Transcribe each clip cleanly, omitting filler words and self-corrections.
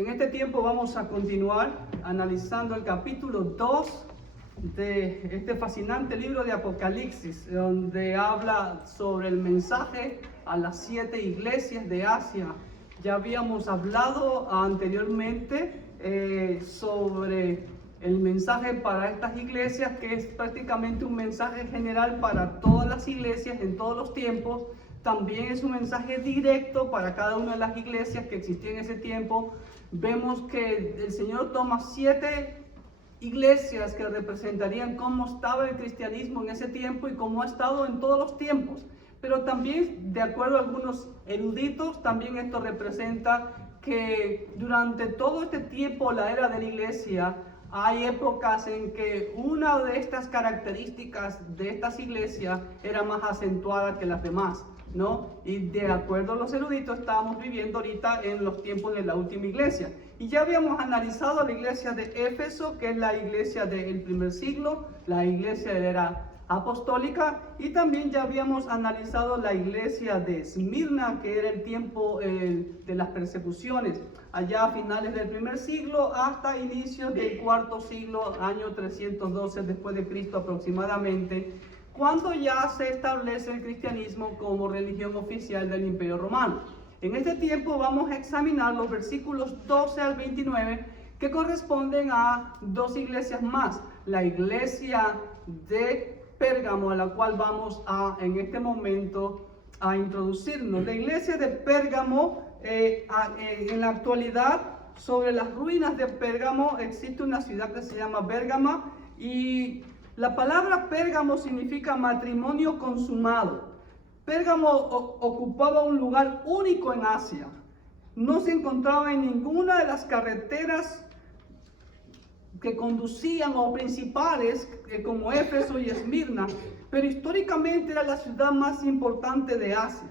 En este tiempo vamos a continuar analizando el capítulo 2 de este fascinante libro de Apocalipsis, donde habla sobre el mensaje a las 7 iglesias de Asia. Ya habíamos hablado anteriormente sobre el mensaje para estas iglesias, que es prácticamente un mensaje general para todas las iglesias en todos los tiempos. También es un mensaje directo para cada una de las iglesias que existían en ese tiempo. Vemos que el Señor toma 7 iglesias que representarían cómo estaba el cristianismo en ese tiempo y cómo ha estado en todos los tiempos. Pero también, de acuerdo a algunos eruditos, también esto representa que durante todo este tiempo, la era de la iglesia, hay épocas en que una de estas características de estas iglesias era más acentuada que las demás, ¿no? Y de acuerdo a los eruditos, estábamos viviendo ahorita en los tiempos de la última iglesia. Y ya habíamos analizado la iglesia de Éfeso, que es la iglesia del primer siglo, la iglesia de la era apostólica, y también ya habíamos analizado la iglesia de Esmirna, que era el tiempo de las persecuciones, allá a finales del primer siglo hasta inicios del cuarto siglo, año 312 después de Cristo aproximadamente, cuando ya se establece el cristianismo como religión oficial del Imperio Romano. En este tiempo vamos a examinar los versículos 12 al 29 que corresponden a 2 iglesias más, la iglesia de Pérgamo, a la cual vamos en este momento a introducirnos. La iglesia de Pérgamo, en la actualidad, sobre las ruinas de Pérgamo existe una ciudad que se llama Bérgama, y la palabra Pérgamo significa matrimonio consumado. Pérgamo ocupaba un lugar único en Asia. No se encontraba en ninguna de las carreteras que conducían o principales como Éfeso y Esmirna, pero históricamente era la ciudad más importante de Asia.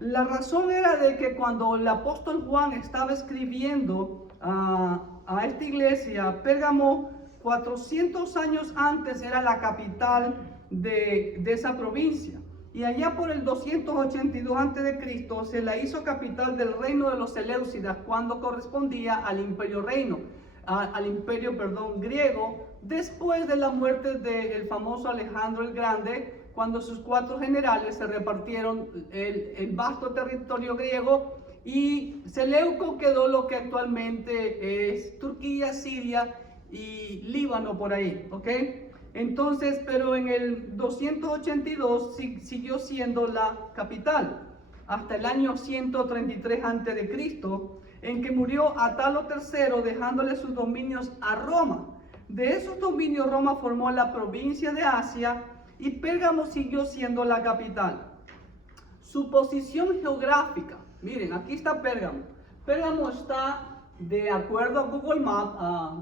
La razón era de que cuando el apóstol Juan estaba escribiendo a esta iglesia, Pérgamo 400 años antes era la capital de esa provincia. Y allá por el 282 a.C. se la hizo capital del reino de los Seleucidas, cuando correspondía al imperio griego, después de la muerte del famoso Alejandro el Grande, cuando sus 4 generales se repartieron el vasto territorio griego, y Seleuco quedó lo que actualmente es Turquía, Siria y Líbano, por ahí, ¿ok? Entonces, pero en el 282 siguió siendo la capital, hasta el año 133 a.C., en que murió Atalo III, dejándole sus dominios a Roma. De esos dominios, Roma formó la provincia de Asia, y Pérgamo siguió siendo la capital. Su posición geográfica, miren, aquí está Pérgamo. Pérgamo está, de acuerdo a Google Maps,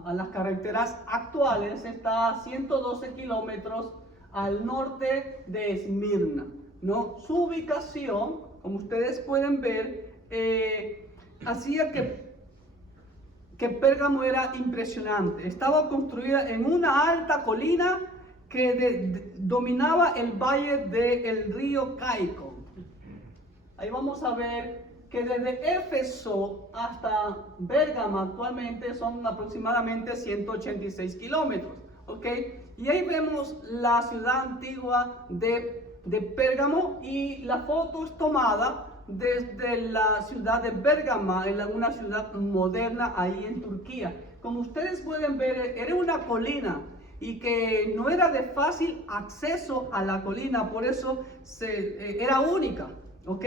a las carreteras actuales, está a 112 kilómetros al norte de Esmirna, ¿no? Su ubicación, como ustedes pueden ver, hacía que Pérgamo era impresionante. Estaba construida en una alta colina que dominaba el valle del río Caico. Ahí vamos a ver que desde Éfeso hasta Bérgamo actualmente son aproximadamente 186 kilómetros, ¿ok? Y ahí vemos la ciudad antigua de Pérgamo, y la foto es tomada desde la ciudad de Bérgamo, una ciudad moderna ahí en Turquía. Como ustedes pueden ver, era una colina y que no era de fácil acceso a la colina, por eso era única, ¿ok?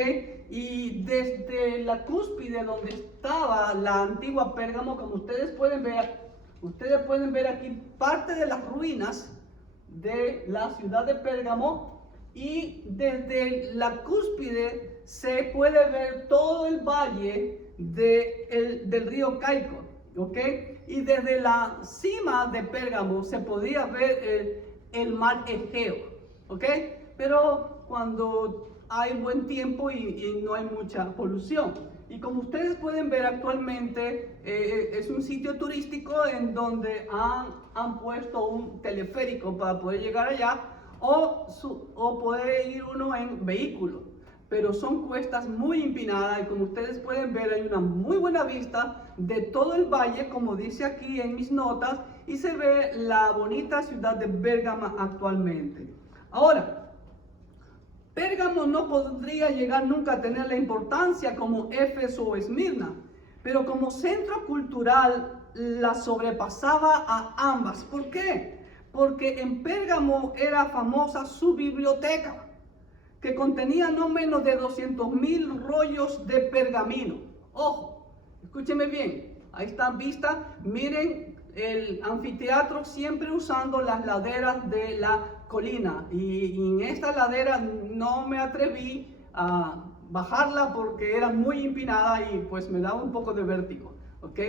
Y desde la cúspide donde estaba la antigua Pérgamo, como ustedes pueden ver aquí parte de las ruinas de la ciudad de Pérgamo, y desde la cúspide se puede ver todo el valle del río Caico, ¿ok? Y desde la cima de Pérgamo se podía ver el mar Egeo, ¿ok? Pero cuando hay buen tiempo y no hay mucha polución. Y como ustedes pueden ver actualmente, es un sitio turístico en donde han puesto un teleférico para poder llegar allá, o puede ir uno en vehículo. Pero son cuestas muy empinadas, y como ustedes pueden ver, hay una muy buena vista de todo el valle, como dice aquí en mis notas, y se ve la bonita ciudad de Pérgamo actualmente. Ahora, Pérgamo no podría llegar nunca a tener la importancia como Éfeso o Esmirna, pero como centro cultural la sobrepasaba a ambas. ¿Por qué? Porque en Pérgamo era famosa su biblioteca, que contenía no menos de 200,000 rollos de pergamino. Ojo, escúcheme bien, ahí está vista, miren el anfiteatro siempre usando las laderas de la colina, y en esta ladera no me atreví a bajarla porque era muy empinada y pues me daba un poco de vértigo, ¿ok?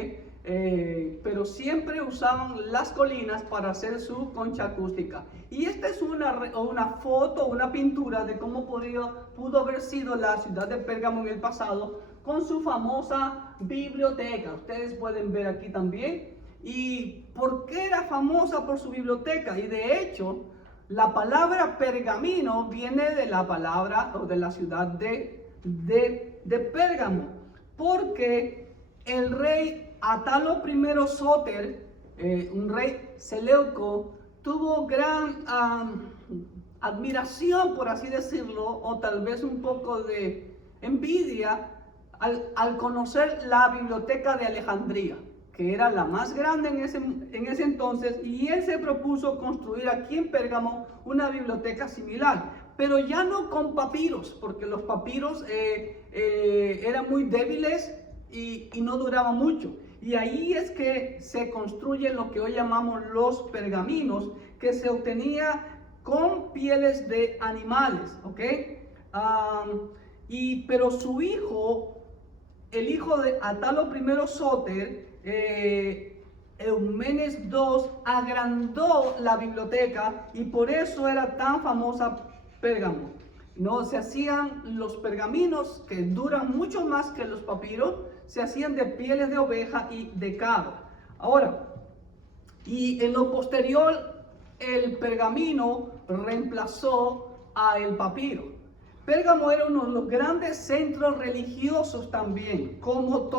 Pero siempre usaban las colinas para hacer su concha acústica. Y esta es una foto, una pintura de cómo pudo haber sido la ciudad de Pérgamo en el pasado con su famosa biblioteca. Ustedes pueden ver aquí también. ¿Y por qué era famosa por su biblioteca? Y de hecho, la palabra pergamino viene de la palabra o de la ciudad de Pérgamo, porque el rey Atalo I Sóter, un rey seleuco, tuvo gran admiración, por así decirlo, o tal vez un poco de envidia al conocer la biblioteca de Alejandría, que era la más grande en ese entonces, y él se propuso construir aquí en Pérgamo una biblioteca similar, pero ya no con papiros, porque los papiros eran muy débiles y no duraban mucho. Y ahí es que se construyen lo que hoy llamamos los pergaminos, que se obtenía con pieles de animales, ¿ok? Pero su hijo, el hijo de Atalo I Sóter, Eumenes II, agrandó la biblioteca y por eso era tan famosa Pérgamo. No se hacían los pergaminos, que duran mucho más que los papiros, se hacían de pieles de oveja y de cabra. Ahora, y en lo posterior, el pergamino reemplazó al papiro. Pérgamo era uno de los grandes centros religiosos también, como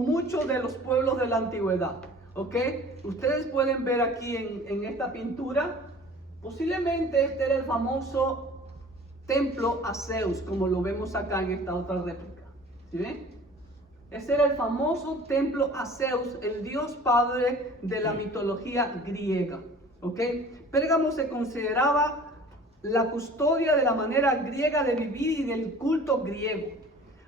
muchos de los pueblos de la antigüedad. ¿Ok? Ustedes pueden ver aquí en esta pintura, posiblemente este era el famoso templo a Zeus, como lo vemos acá en esta otra réplica. ¿Sí ven? Ese era el famoso templo a Zeus, el dios padre de la mitología griega. ¿Ok? Pérgamo se consideraba la custodia de la manera griega de vivir y del culto griego.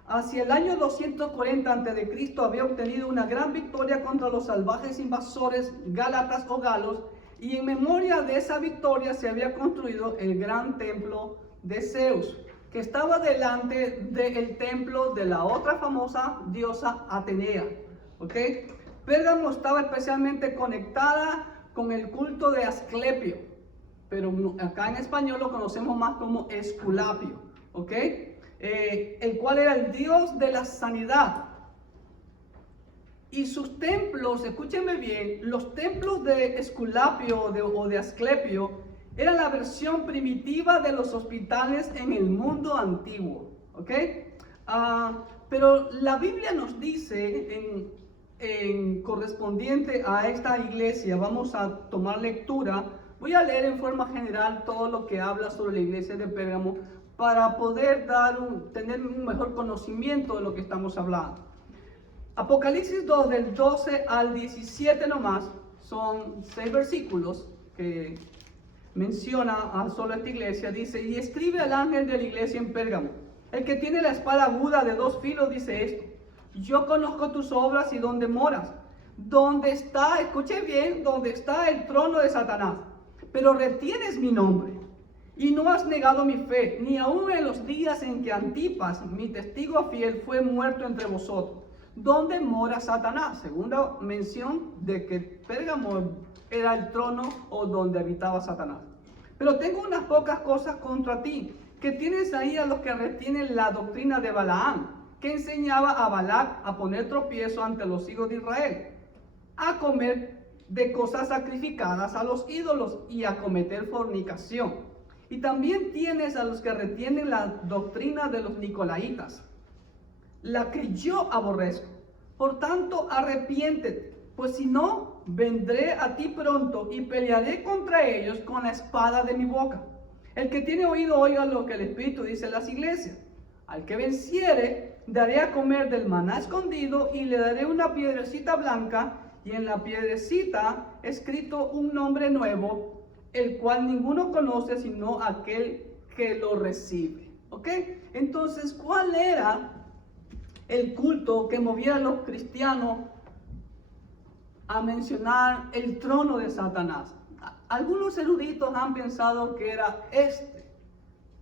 Hacia el año 240 a.C. había obtenido una gran victoria contra los salvajes invasores gálatas o galos, y en memoria de esa victoria se había construido el gran templo de Zeus, que estaba delante del templo de la otra famosa diosa Atenea. ¿Ok? Pérgamo estaba especialmente conectada con el culto de Asclepio, pero acá en español lo conocemos más como Esculapio, ¿ok? El cual era el dios de la sanidad. Y sus templos, escúchenme bien, los templos de Esculapio o de Asclepio eran la versión primitiva de los hospitales en el mundo antiguo, ¿ok? Pero la Biblia nos dice en correspondiente a esta iglesia, vamos a tomar lectura. Voy a leer en forma general todo lo que habla sobre la iglesia de Pérgamo para poder tener un mejor conocimiento de lo que estamos hablando. Apocalipsis 2, del 12 al 17 nomás, son 6 versículos que menciona solo esta iglesia. Dice: y escribe al ángel de la iglesia en Pérgamo, el que tiene la espada aguda de 2 filos, dice esto: yo conozco tus obras y dónde moras, donde está, escuche bien, donde está el trono de Satanás, pero retienes mi nombre y no has negado mi fe, ni aun en los días en que Antipas, mi testigo fiel, fue muerto entre vosotros. ¿Dónde mora Satanás? Segunda mención de que Pérgamo era el trono o donde habitaba Satanás. Pero tengo unas pocas cosas contra ti, que tienes ahí a los que retienen la doctrina de Balaam, que enseñaba a Balac a poner tropiezo ante los hijos de Israel, a comer de cosas sacrificadas a los ídolos y a cometer fornicación. Y también tienes a los que retienen la doctrina de los nicolaitas, la que yo aborrezco. Por tanto, arrepiéntete, pues si no, vendré a ti pronto y pelearé contra ellos con la espada de mi boca. El que tiene oído, oiga lo que el Espíritu dice a las iglesias. Al que venciere, daré a comer del maná escondido y le daré una piedrecita blanca y en la piedrecita escrito un nombre nuevo, el cual ninguno conoce sino aquel que lo recibe. ¿Ok? Entonces, ¿cuál era el culto que movía a los cristianos a mencionar el trono de Satanás? Algunos eruditos han pensado que era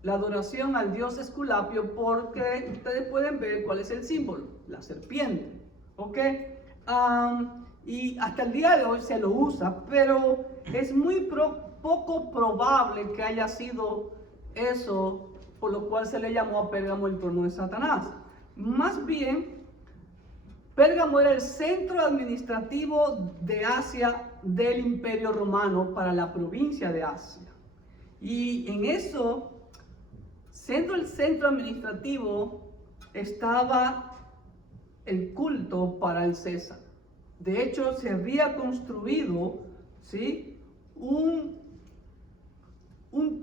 la adoración al dios Esculapio, porque ustedes pueden ver cuál es el símbolo, la serpiente. ¿Ok? Y hasta el día de hoy se lo usa, pero es muy poco probable que haya sido eso por lo cual se le llamó a Pérgamo el trono de Satanás. Más bien, Pérgamo era el centro administrativo de Asia del Imperio Romano para la provincia de Asia. Y en eso, siendo el centro administrativo, estaba el culto para el César. De hecho, se había construido, ¿sí?, un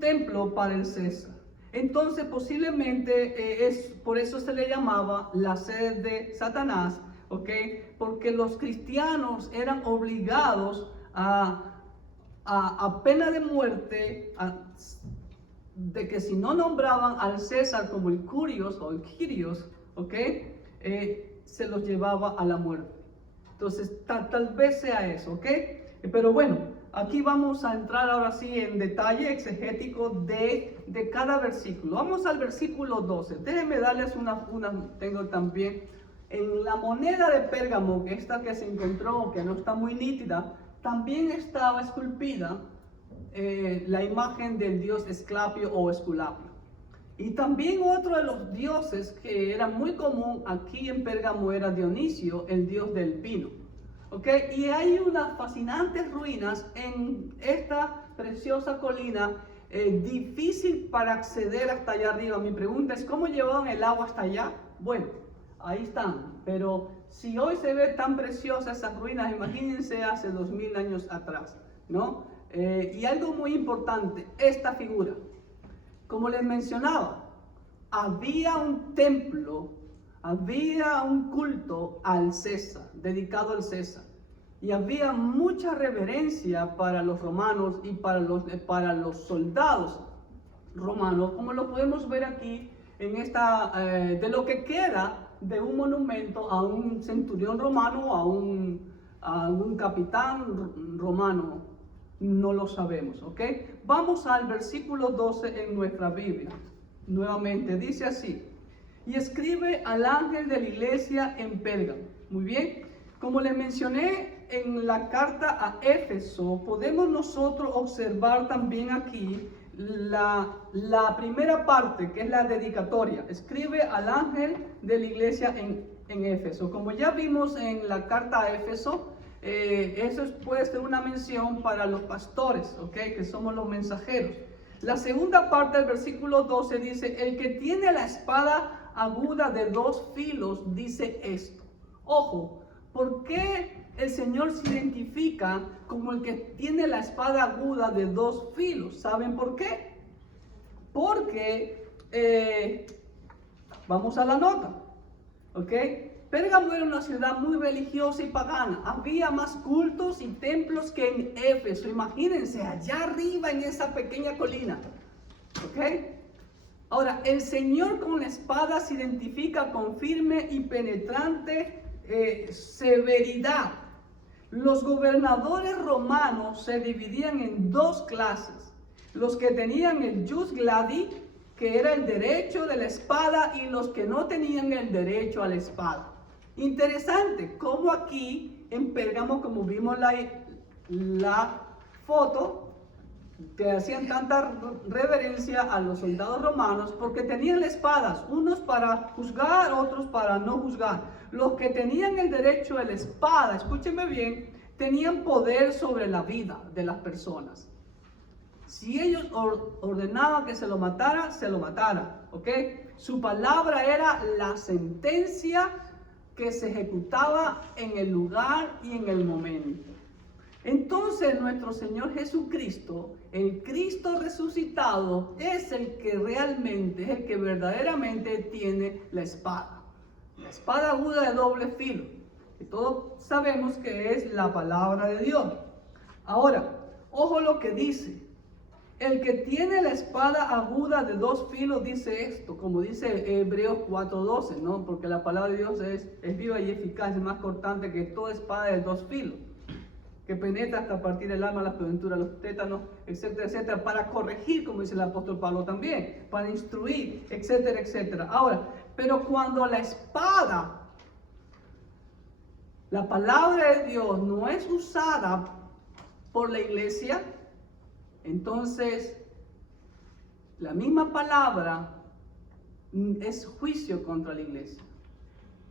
templo para el César. Entonces, posiblemente por eso se le llamaba la sede de Satanás, ¿ok? Porque los cristianos eran obligados a pena de muerte, de que si no nombraban al César como el Curios o el Quirios, ¿ok? Se los llevaba a la muerte. Entonces, tal vez sea eso, ¿ok? Pero bueno, aquí vamos a entrar ahora sí en detalle exegético de cada versículo. Vamos al versículo 12. Déjenme darles tengo también, en la moneda de Pérgamo, esta que se encontró, que no está muy nítida, también estaba esculpida la imagen del dios Esclapio o Esculapio. Y también otro de los dioses que era muy común aquí en Pérgamo era Dionisio, el dios del vino. ¿Okay? Y hay unas fascinantes ruinas en esta preciosa colina, difícil para acceder hasta allá arriba. Mi pregunta es, ¿cómo llevaban el agua hasta allá? Bueno, ahí están. Pero si hoy se ve tan preciosa esas ruinas, imagínense hace 2000 años atrás, ¿no? Y algo muy importante, esta figura. Como les mencionaba, había un templo, había un culto al César, dedicado al César. Y había mucha reverencia para los romanos y para los soldados romanos, como lo podemos ver aquí en de lo que queda de un monumento a un centurión romano, a un capitán romano. No lo sabemos, ¿ok? Vamos al versículo 12 en nuestra Biblia. Nuevamente dice así: y escribe al ángel de la iglesia en Pérgamo. Muy bien, como le mencioné en la carta a Éfeso, podemos nosotros observar también aquí la primera parte, que es la dedicatoria. Escribe al ángel de la iglesia en Éfeso. Como ya vimos en la carta a Éfeso, eso puede ser una mención para los pastores, ¿ok? Que somos los mensajeros. La segunda parte del versículo 12 dice: el que tiene la espada aguda de 2 filos dice esto. Ojo, ¿por qué el Señor se identifica como el que tiene la espada aguda de 2 filos? ¿Saben por qué? Porque, vamos a la nota, ¿ok? Pérgamo era una ciudad muy religiosa y pagana. Había más cultos y templos que en Éfeso. Imagínense, allá arriba en esa pequeña colina. ¿Ok? Ahora, el Señor con la espada se identifica con firme y penetrante severidad. Los gobernadores romanos se dividían en 2 clases. Los que tenían el jus gladi, que era el derecho de la espada, y los que no tenían el derecho a la espada. Interesante, como aquí en Pérgamo, como vimos la foto, que hacían tanta reverencia a los soldados romanos porque tenían espadas, unos para juzgar, otros para no juzgar. Los que tenían el derecho a la espada, escúchenme bien, tenían poder sobre la vida de las personas. Si ellos ordenaban que se lo matara, ¿ok? Su palabra era la sentencia que se ejecutaba en el lugar y en el momento. Entonces nuestro Señor Jesucristo, el Cristo resucitado, es el que realmente, es el que verdaderamente tiene la espada aguda de doble filo, que todos sabemos que es la palabra de Dios. Ahora, ojo lo que dice. El que tiene la espada aguda de dos filos dice esto, como dice Hebreos 4:12, ¿no? Porque la palabra de Dios es viva y eficaz, es más cortante que toda espada de dos filos, que penetra hasta partir el alma, las coyunturas, los tétanos, etcétera, etcétera, para corregir, como dice el apóstol Pablo también, para instruir, etcétera, etcétera. Ahora, pero cuando la espada, la palabra de Dios, no es usada por la iglesia, entonces la misma palabra es juicio contra la iglesia.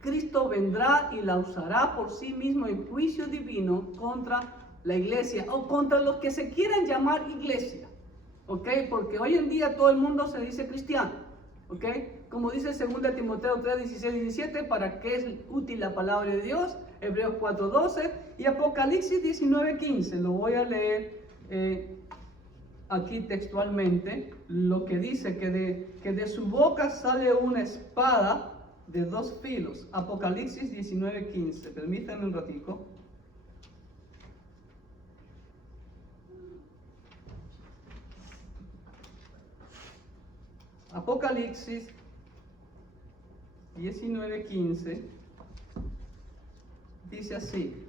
Cristo vendrá y la usará por sí mismo en juicio divino contra la iglesia o contra los que se quieran llamar iglesia, ¿ok? Porque hoy en día todo el mundo se dice cristiano, ¿ok? Como dice 2 Timoteo 3:16-17, ¿para qué es útil la palabra de Dios? Hebreos 4:12 y Apocalipsis 19:15. Lo voy a leer aquí textualmente, lo que dice que de su boca sale una espada de dos filos. Apocalipsis 19:15. Permítanme un ratico. Apocalipsis 19:15 dice así: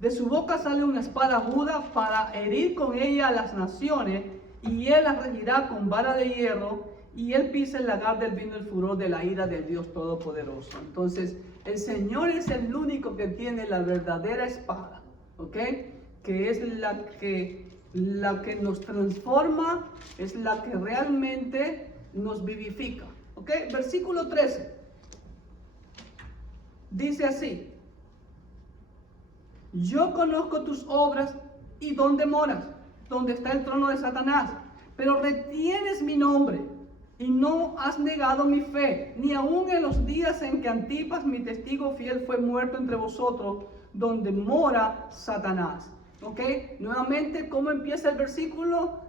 de su boca sale una espada aguda para herir con ella a las naciones, y él las regirá con vara de hierro, y él pisa el lagar del vino del furor de la ira del Dios Todopoderoso. Entonces, el Señor es el único que tiene la verdadera espada, ¿ok? Que es la que nos transforma, es la que realmente nos vivifica, ¿ok? Versículo 13. Dice así: yo conozco tus obras y dónde moras, donde está el trono de Satanás, pero retienes mi nombre y no has negado mi fe, ni aun en los días en que Antipas, mi testigo fiel, fue muerto entre vosotros, donde mora Satanás. ¿Ok? Nuevamente, ¿cómo empieza el versículo?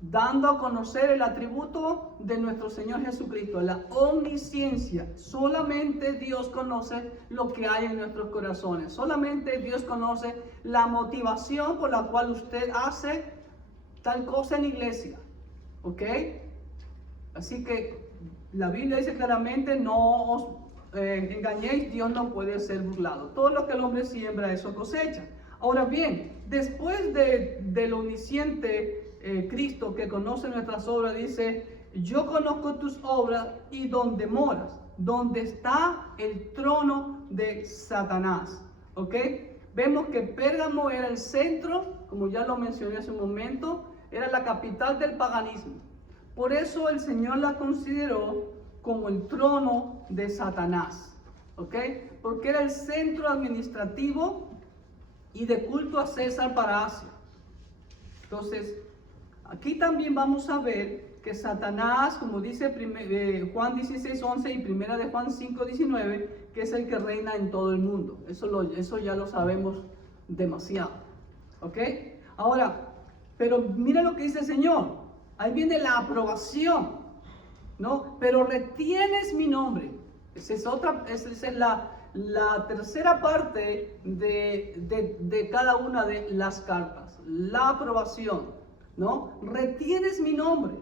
Dando a conocer el atributo de nuestro Señor Jesucristo, la omnisciencia. Solamente Dios conoce lo que hay en nuestros corazones. Solamente Dios conoce la motivación por la cual usted hace tal cosa en la iglesia. ¿Ok? Así que la Biblia dice claramente: no os engañéis, Dios no puede ser burlado. Todo lo que el hombre siembra, eso cosecha. Ahora bien, después del omnisciente Cristo que conoce nuestras obras, dice: yo conozco tus obras y donde moras, donde está el trono de Satanás. ¿Ok? Vemos que Pérgamo era el centro, como ya lo mencioné hace un momento, era la capital del paganismo. Por eso el Señor la consideró como el trono de Satanás. ¿Ok? Porque era el centro administrativo y de culto a César para Asia. Entonces, aquí también vamos a ver que Satanás, como dice Juan 16:11 y primera de Juan 5:19, que es el que reina en todo el mundo. Eso ya lo sabemos demasiado. ¿Ok? Ahora, pero mira lo que dice el Señor. Ahí viene la aprobación, ¿no? Pero retienes mi nombre. Esa es la tercera parte de cada una de las cartas. La aprobación, ¿no? Retienes mi nombre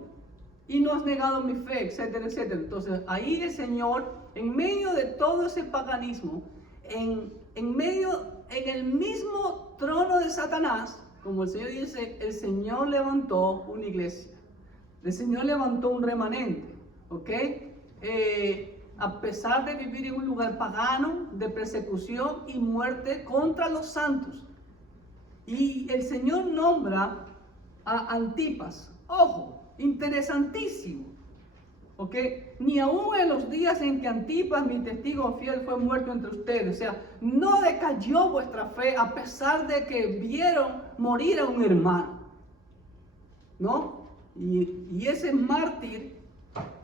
y no has negado mi fe, etcétera, etcétera. Entonces ahí el Señor, en medio de todo ese paganismo, en el mismo trono de Satanás, como el Señor dice, el Señor levantó una iglesia. El Señor levantó un remanente, ¿ok? A pesar de vivir en un lugar pagano, de persecución y muerte contra los santos. Y el Señor nombra a Antipas. Ojo, interesantísimo, ¿ok? Ni aún en los días en que Antipas, mi testigo fiel, fue muerto entre ustedes. O sea, no decayó vuestra fe a pesar de que vieron morir a un hermano, ¿no? Y ese mártir,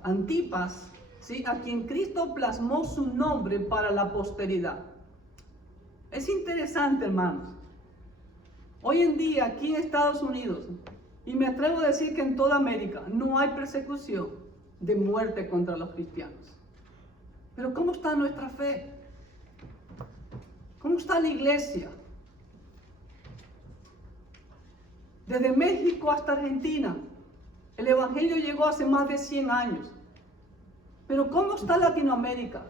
Antipas, ¿sí? A quien Cristo plasmó su nombre para la posteridad. Es interesante, hermanos. Hoy en día, aquí en Estados Unidos, y me atrevo a decir que en toda América, no hay persecución de muerte contra los cristianos. Pero ¿cómo está nuestra fe? ¿Cómo está la iglesia? Desde México hasta Argentina, el evangelio llegó hace más de 100 años. Pero ¿cómo está Latinoamérica?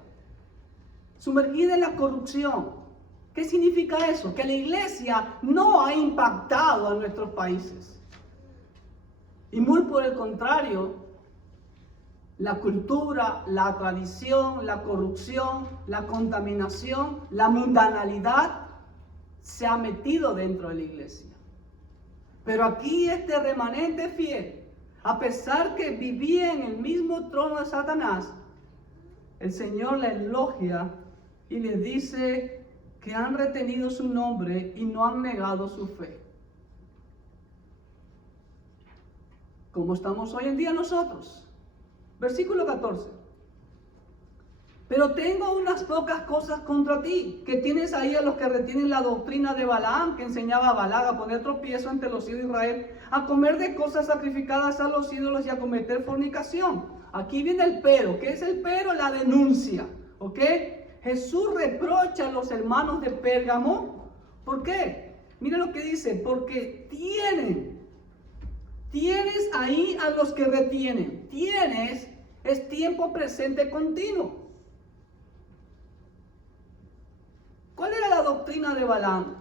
Sumergida en la corrupción. ¿Qué significa eso? Que la iglesia no ha impactado a nuestros países. Y muy por el contrario, la cultura, la tradición, la corrupción, la contaminación, la mundanalidad se ha metido dentro de la iglesia. Pero aquí este remanente fiel, a pesar que vivía en el mismo trono de Satanás, el Señor le elogia y le dice que han retenido su nombre y no han negado su fe. ¿Cómo estamos hoy en día nosotros? Versículo 14. Pero tengo unas pocas cosas contra ti, que tienes ahí a los que retienen la doctrina de Balaam, que enseñaba a Balac a poner tropiezo ante los hijos de Israel, a comer de cosas sacrificadas a los ídolos y a cometer fornicación. Aquí viene el pero. ¿Qué es el pero? La denuncia. ¿Ok? Jesús reprocha a los hermanos de Pérgamo. ¿Por qué? Mira lo que dice. Porque tienes ahí a los que retienen. Tienes es tiempo presente continuo. ¿Cuál era la doctrina de Balaam?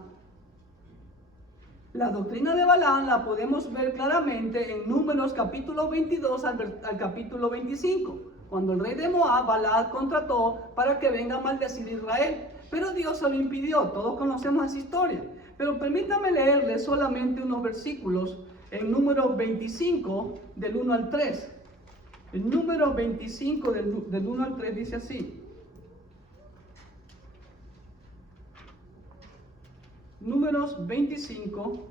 La doctrina de Balaam la podemos ver claramente en Números capítulo 22 al capítulo 25, cuando el rey de Moab, Balac, contrató para que venga a maldecir a Israel. Pero Dios se lo impidió. Todos conocemos esa historia. Pero permítame leerle solamente unos versículos en Números 25 del 1 al 3. En Números 25 del 1 al 3 dice así. Números 25,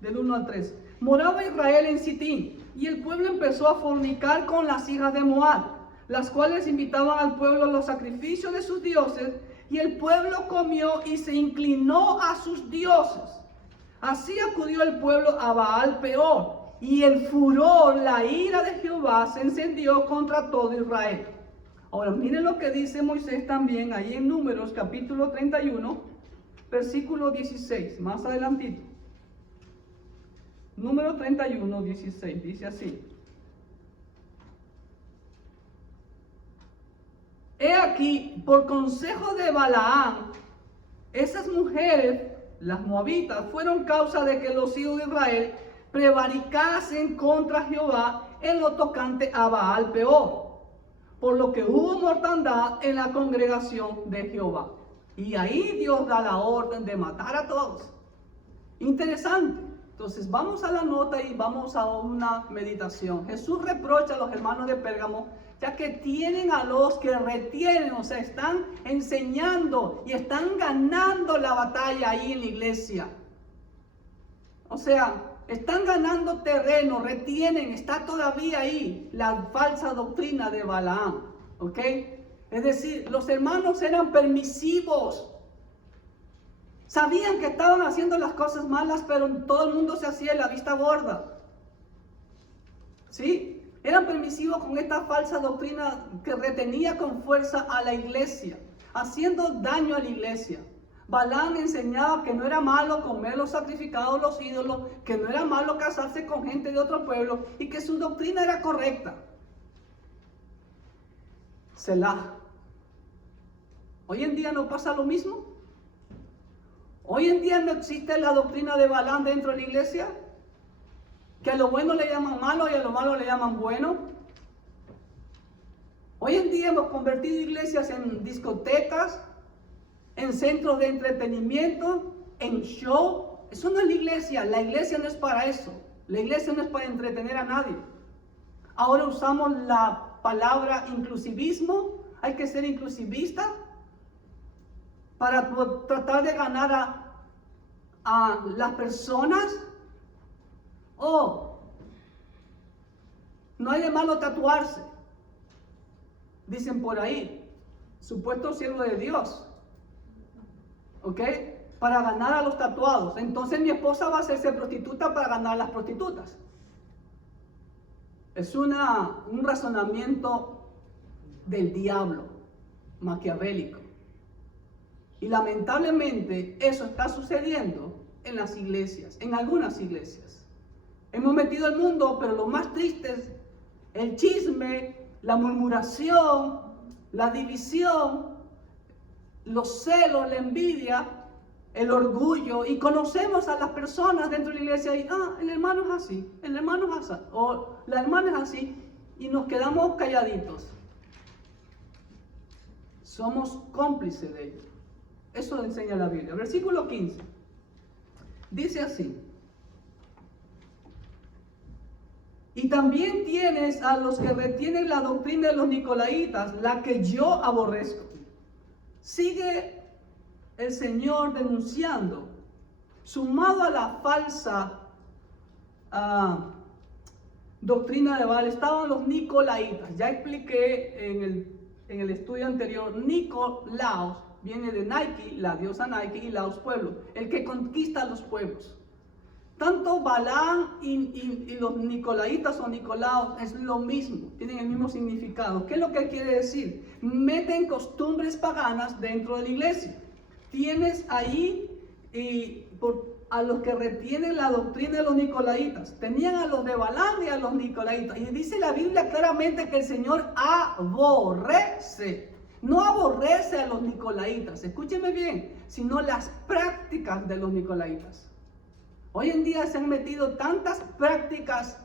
del 1 al 3. Moraba Israel en Sitín, y el pueblo empezó a fornicar con las hijas de Moab, las cuales invitaban al pueblo a los sacrificios de sus dioses, y el pueblo comió y se inclinó a sus dioses. Así acudió el pueblo a Baal Peor, y el furor, la ira de Jehová se encendió contra todo Israel. Ahora miren lo que dice Moisés también ahí en Números capítulo 31, versículo 16, más adelantito. Número 31, 16, dice así. He aquí, por consejo de Balaam, esas mujeres, las moabitas, fueron causa de que los hijos de Israel prevaricasen contra Jehová en lo tocante a Baal Peor, por lo que hubo mortandad en la congregación de Jehová. Y ahí Dios da la orden de matar a todos. Interesante. Entonces vamos a la nota y vamos a una meditación. Jesús reprocha a los hermanos de Pérgamo, ya que tienen a los que retienen, o sea, están enseñando y están ganando la batalla ahí en la iglesia. O sea, están ganando terreno, retienen, está todavía ahí la falsa doctrina de Balaam. ¿Ok? Es decir, los hermanos eran permisivos. Sabían que estaban haciendo las cosas malas, pero todo el mundo se hacía la vista gorda. ¿Sí? Eran permisivos con esta falsa doctrina que retenía con fuerza a la iglesia, haciendo daño a la iglesia. Balaam enseñaba que no era malo comer los sacrificados a los ídolos, que no era malo casarse con gente de otro pueblo y que su doctrina era correcta. Selah. Hoy en día no pasa lo mismo. Hoy en día no existe la doctrina de Balaam dentro de la iglesia, que a lo bueno le llaman malo y a lo malo le llaman bueno. Hoy en día hemos convertido iglesias en discotecas, en centros de entretenimiento, en show. Eso no es la iglesia no es para eso. La iglesia no es para entretener a nadie. Ahora usamos la palabra inclusivismo, hay que ser inclusivista para tratar de ganar a las personas. No hay de malo tatuarse. dicen por ahí, supuesto siervo de Dios, ¿ok? Para ganar a los tatuados. Entonces mi esposa va a hacerse prostituta para ganar a las prostitutas. Es un razonamiento del diablo, maquiavélico. Y lamentablemente eso está sucediendo en las iglesias, en algunas iglesias. Hemos metido el mundo, pero lo más triste es el chisme, la murmuración, la división, los celos, la envidia, el orgullo. Y conocemos a las personas dentro de la iglesia y, el hermano es así, el hermano es así, o la hermana es así, y nos quedamos calladitos. Somos cómplices de ello. Eso lo enseña la Biblia. Versículo 15. Dice así. Y también tienes a los que retienen la doctrina de los nicolaitas, la que yo aborrezco. Sigue el Señor denunciando, sumado a la falsa doctrina de Baal, estaban los nicolaitas. Ya expliqué en el estudio anterior, Nicolaos viene de Nike, la diosa Nike, y Laos, pueblo, el que conquista a los pueblos. Tanto Balaam y los nicolaitas o Nicolaos es lo mismo, tienen el mismo significado. ¿Qué es lo que quiere decir? Meten costumbres paganas dentro de la iglesia. Tienes ahí a los que retienen la doctrina de los nicolaitas. Tenían a los de Balaam y a los nicolaitas. Y dice la Biblia claramente que el Señor aborrece. No aborrece a los nicolaitas, escúcheme bien, sino las prácticas de los nicolaitas. Hoy en día se han metido tantas prácticas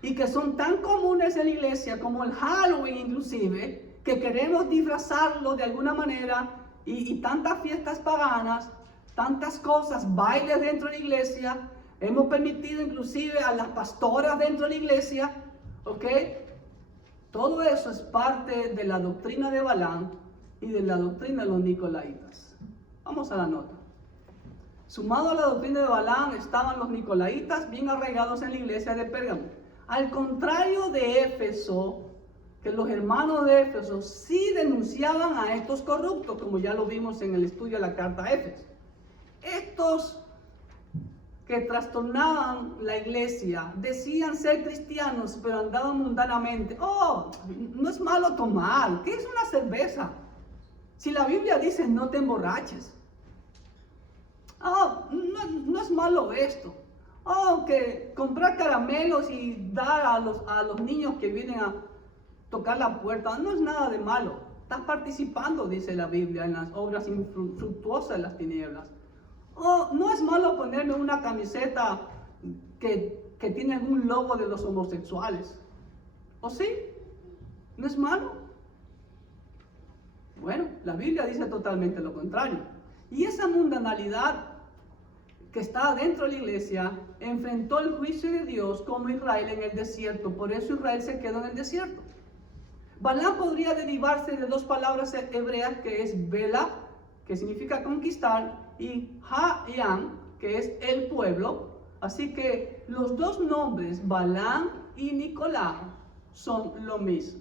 y que son tan comunes en la iglesia, como el Halloween inclusive, que queremos disfrazarlo de alguna manera, y tantas fiestas paganas, tantas cosas, bailes dentro de la iglesia. Hemos permitido inclusive a las pastoras dentro de la iglesia, ¿ok? Todo eso es parte de la doctrina de Balaam y de la doctrina de los nicolaitas. Vamos a la nota. Sumado a la doctrina de Balaam estaban los nicolaitas bien arraigados en la iglesia de Pérgamo. Al contrario de Éfeso, que los hermanos de Éfeso sí denunciaban a estos corruptos, como ya lo vimos en el estudio de la carta a Éfeso. Estos que trastornaban la iglesia decían ser cristianos, pero andaban mundanamente. No es malo tomar. ¿Qué es una cerveza? Si la Biblia dice no te emborraches. No es malo esto. Que comprar caramelos y dar a los niños que vienen a tocar la puerta, no es nada de malo. Estás participando, dice la Biblia, en las obras infructuosas de las tinieblas. No es malo ponerme una camiseta que tiene algún logo de los homosexuales. ¿O sí? ¿No es malo? Bueno, la Biblia dice totalmente lo contrario. Y esa mundanalidad que está dentro de la iglesia enfrentó el juicio de Dios como Israel en el desierto. Por eso Israel se quedó en el desierto. Balaam podría derivarse de dos palabras hebreas, que es Bela, que significa conquistar, y Hayam, que es el pueblo. Así que los dos nombres, Balaam y Nicolás, son lo mismo.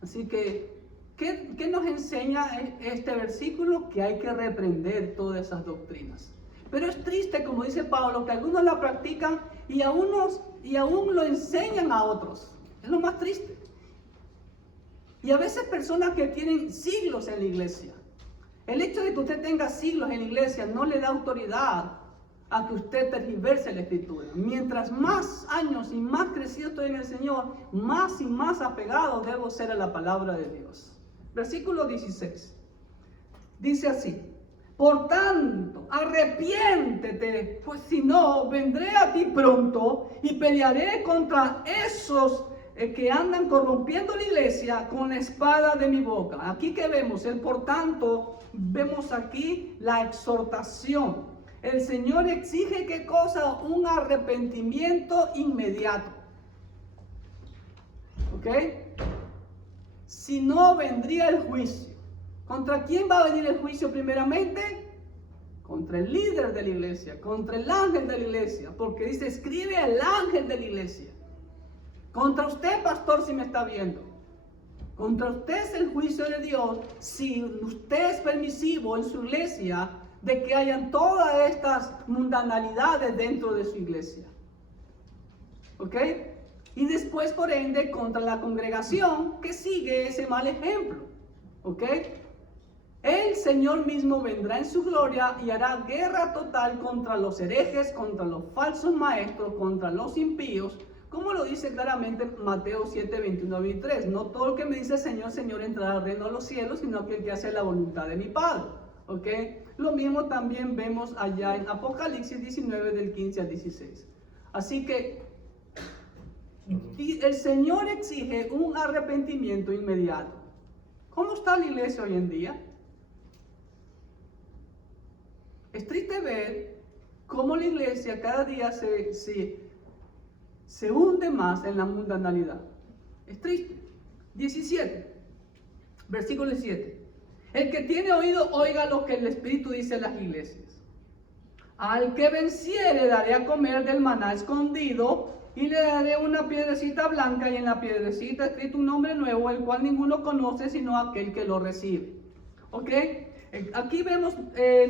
Así que, ¿qué nos enseña este versículo? Que hay que reprender todas esas doctrinas. Pero es triste, como dice Pablo, que algunos la practican y aún lo enseñan a otros. Es lo más triste. Y a veces personas que tienen siglos en la iglesia. El hecho de que usted tenga siglos en la iglesia no le da autoridad a que usted tergiverse la escritura. Mientras más años y más crecido estoy en el Señor, más y más apegado debo ser a la palabra de Dios. Versículo 16. Dice así: por tanto, arrepiéntete, pues si no, vendré a ti pronto y pelearé contra esos que andan corrompiendo la iglesia con la espada de mi boca. Aquí que vemos, el por tanto, vemos aquí la exhortación. El Señor exige, ¿qué cosa? Un arrepentimiento inmediato. ¿Ok? Si no, vendría el juicio. ¿Contra quién va a venir el juicio primeramente? Contra el líder de la iglesia, contra el ángel de la iglesia, porque dice, escribe al ángel de la iglesia. Contra usted, pastor, si me está viendo. Contra usted es el juicio de Dios si usted es permisivo en su iglesia de que hayan todas estas mundanalidades dentro de su iglesia. ¿Ok? Y después, por ende, contra la congregación que sigue ese mal ejemplo. ¿Ok? El Señor mismo vendrá en su gloria y hará guerra total contra los herejes, contra los falsos maestros, contra los impíos, como lo dice claramente Mateo 7, 21 a 23. No todo el que me dice Señor, Señor entrará al reino de los cielos, sino aquel que hace la voluntad de mi Padre. ¿Ok? Lo mismo también vemos allá en Apocalipsis 19, del 15 al 16. Así que el Señor exige un arrepentimiento inmediato. ¿Cómo está la iglesia hoy en día? Es triste ver cómo la iglesia cada día se hunde más en la mundanalidad. Es triste. 17, versículo 7. El que tiene oído, oiga lo que el Espíritu dice a las iglesias. Al que venciere daré a comer del maná escondido, y le daré una piedrecita blanca, y en la piedrecita escrito un nombre nuevo, el cual ninguno conoce sino aquel que lo recibe. ¿Ok? Aquí vemos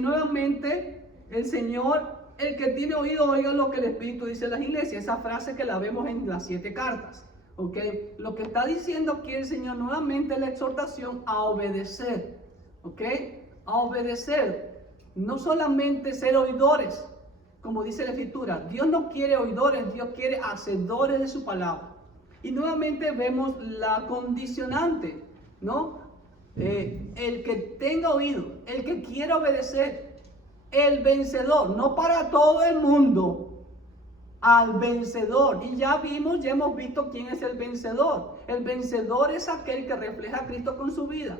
nuevamente el Señor, el que tiene oído, oiga lo que el Espíritu dice a las iglesias. Esa frase que la vemos en las 7 cartas. ¿Ok? Lo que está diciendo aquí el Señor nuevamente es la exhortación a obedecer. ¿Ok? A obedecer. No solamente ser oidores, como dice la Escritura. Dios no quiere oidores, Dios quiere hacedores de su palabra. Y nuevamente vemos la condicionante, ¿no? El que tenga oído, el que quiera obedecer, el vencedor, no para todo el mundo, al vencedor. Y ya hemos visto quién es el vencedor. El vencedor es aquel que refleja a Cristo con su vida,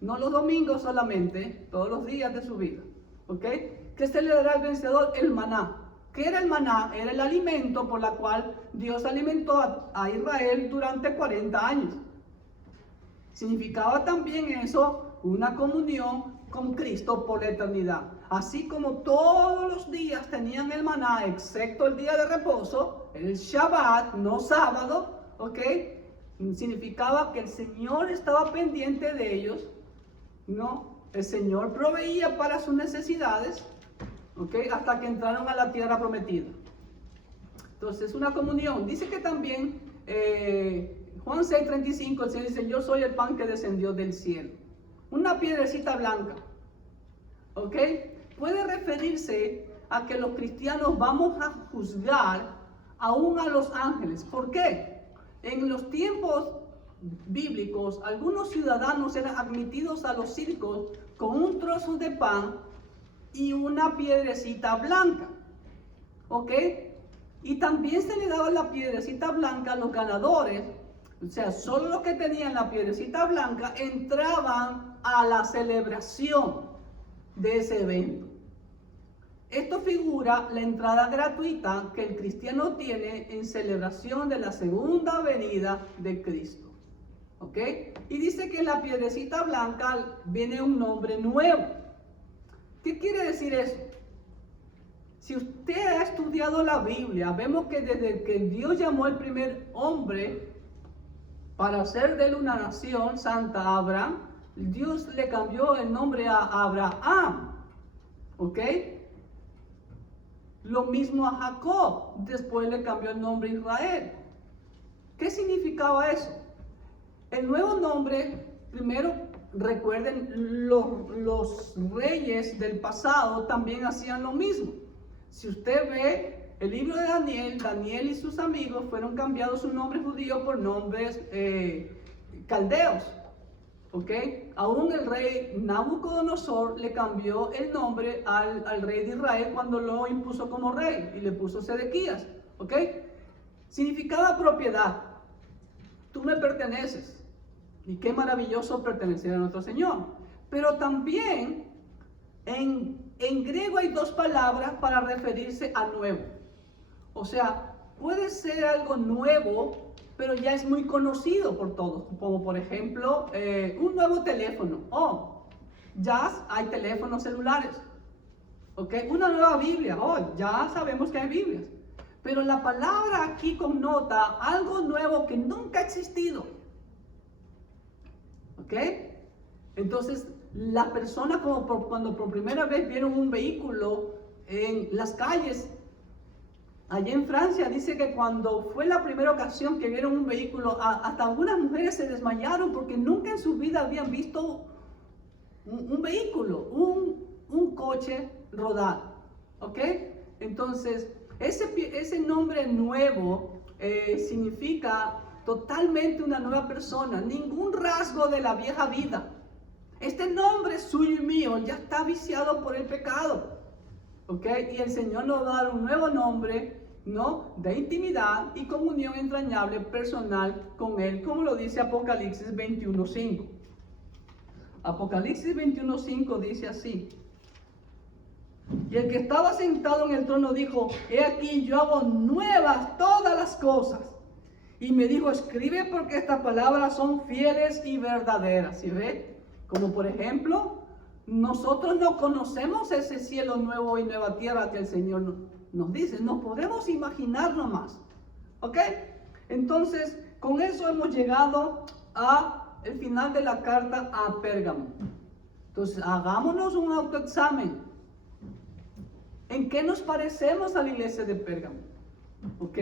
no los domingos solamente, todos los días de su vida. ¿Ok? ¿Qué se le dará al vencedor? El maná. ¿Qué era el maná? Era el alimento por la cual Dios alimentó a Israel durante 40 años. Significaba también eso una comunión con Cristo por la eternidad. Así como todos los días tenían el maná, excepto el día de reposo, el Shabbat, no sábado, ¿ok? Significaba que el Señor estaba pendiente de ellos, ¿no? El Señor proveía para sus necesidades, ¿ok? Hasta que entraron a la tierra prometida. Entonces, una comunión. Dice que también... Juan 6:35, el Señor dice, yo soy el pan que descendió del cielo. Una piedrecita blanca. ¿Ok? Puede referirse a que los cristianos vamos a juzgar aún a los ángeles. ¿Por qué? En los tiempos bíblicos, algunos ciudadanos eran admitidos a los circos con un trozo de pan y una piedrecita blanca. ¿Ok? Y también se le daba la piedrecita blanca a los ganadores. O sea, solo los que tenían la piedrecita blanca entraban a la celebración de ese evento. Esto figura la entrada gratuita que el cristiano tiene en celebración de la segunda venida de Cristo. ¿Ok? Y dice que en la piedrecita blanca viene un nombre nuevo. ¿Qué quiere decir eso? Si usted ha estudiado la Biblia, vemos que desde que Dios llamó al primer hombre para hacer de él una nación santa, a Abraham, Dios le cambió el nombre a Abraham. ¿Ok? Lo mismo a Jacob, después le cambió el nombre a Israel. ¿Qué significaba eso? El nuevo nombre, primero, recuerden, los reyes del pasado también hacían lo mismo. Si usted ve el libro de Daniel, Daniel y sus amigos fueron cambiados su nombre judío por nombres caldeos. ¿Ok? Aún el rey Nabucodonosor le cambió el nombre al rey de Israel cuando lo impuso como rey y le puso Sedequías. ¿Ok? Significaba propiedad. Tú me perteneces. Y qué maravilloso pertenecer a nuestro Señor. Pero también en griego hay 2 palabras para referirse a nuevo. O sea, puede ser algo nuevo, pero ya es muy conocido por todos. Como por ejemplo, un nuevo teléfono. Oh, ya hay teléfonos celulares. ¿Ok? Una nueva Biblia. Oh, ya sabemos que hay Biblias. Pero la palabra aquí connota algo nuevo que nunca ha existido. ¿Ok? Entonces, las personas cuando por primera vez vieron un vehículo en las calles, allá en Francia, dice que cuando fue la primera ocasión que vieron un vehículo, hasta algunas mujeres se desmayaron porque nunca en su vida habían visto un vehículo, un coche rodar. ¿Ok? Entonces, ese nombre nuevo significa totalmente una nueva persona, ningún rasgo de la vieja vida. Este nombre suyo y mío ya está viciado por el pecado. ¿Ok? Y el Señor nos va a dar un nuevo nombre, ¿no? De intimidad y comunión entrañable personal con Él, como lo dice Apocalipsis 21:5. Apocalipsis 21:5 dice así: y el que estaba sentado en el trono dijo: he aquí, yo hago nuevas todas las cosas. Y me dijo: escribe, porque estas palabras son fieles y verdaderas. ¿Sí ve? Como por ejemplo, nosotros no conocemos ese cielo nuevo y nueva tierra que el Señor nos dice. No podemos imaginar nomás. ¿Ok? Entonces, con eso hemos llegado a el final de la carta a Pérgamo. Entonces, hagámonos un autoexamen. ¿En qué nos parecemos a la iglesia de Pérgamo? ¿Ok?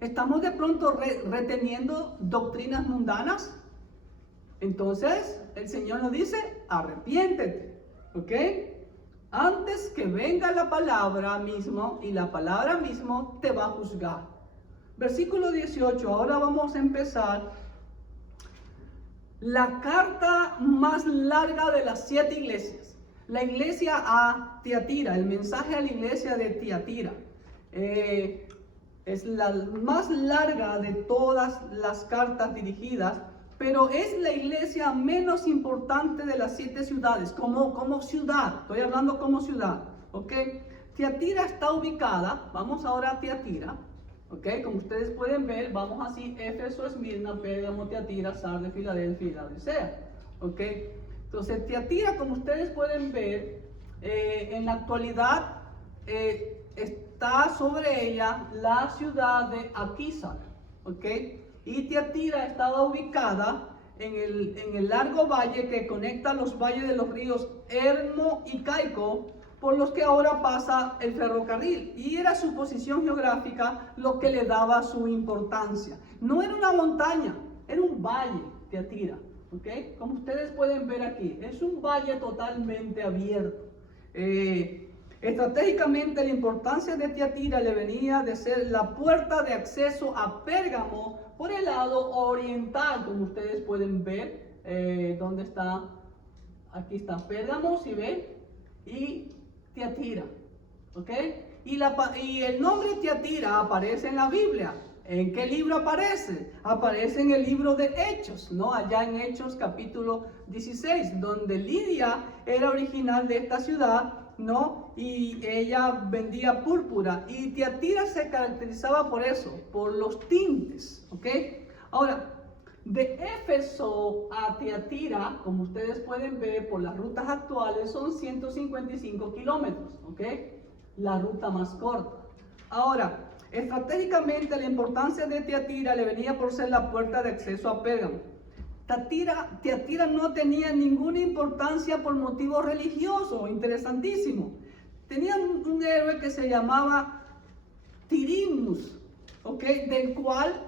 ¿Estamos de pronto reteniendo doctrinas mundanas? Entonces, el Señor nos dice: arrepiéntete. ¿Ok? Antes que venga la palabra mismo, y la palabra mismo te va a juzgar. Versículo 18, ahora vamos a empezar la carta más larga de las 7 iglesias. La iglesia a Tiatira, el mensaje a la iglesia de Tiatira, es la más larga de todas las cartas dirigidas, pero es la iglesia menos importante de las 7 ciudades, como ciudad. Estoy hablando como ciudad, ¿ok? Tiatira está ubicada, vamos ahora a Tiatira, ¿ok? Como ustedes pueden ver, vamos así: Éfeso, Esmirna, Pérgamo, Tiatira, Sardes, Filadelfia y Laodicea, ¿ok? Entonces, Tiatira, como ustedes pueden ver, en la actualidad está sobre ella la ciudad de Aquisar, ¿ok? Y Tiatira estaba ubicada en el largo valle que conecta los valles de los ríos Hermo y Caico, por los que ahora pasa el ferrocarril. Y era su posición geográfica lo que le daba su importancia. No era una montaña, era un valle, Tiatira. ¿Okay? Como ustedes pueden ver aquí, es un valle totalmente abierto. Estratégicamente, la importancia de Tiatira le venía de ser la puerta de acceso a Pérgamo por el lado oriental, como ustedes pueden ver. ¿Dónde está? Aquí está Pérgamo, ¿sí ven? Y Tiatira. ¿Ok? Y el nombre Tiatira aparece en la Biblia. ¿En qué libro aparece? Aparece en el libro de Hechos, ¿no? Allá en Hechos capítulo 16, donde Lidia era original de esta ciudad, ¿no? Y ella vendía púrpura. Y Tiatira se caracterizaba por eso, por los tintes, ¿ok? Ahora, de Éfeso a Tiatira, como ustedes pueden ver por las rutas actuales, son 155 kilómetros, ¿ok? La ruta más corta. Ahora, estratégicamente, la importancia de Tiatira le venía por ser la puerta de acceso a Pérgamo. Tiatira no tenía ninguna importancia por motivos religiosos, interesantísimo. Tenía un héroe que se llamaba Tirignos, ¿ok? Del cual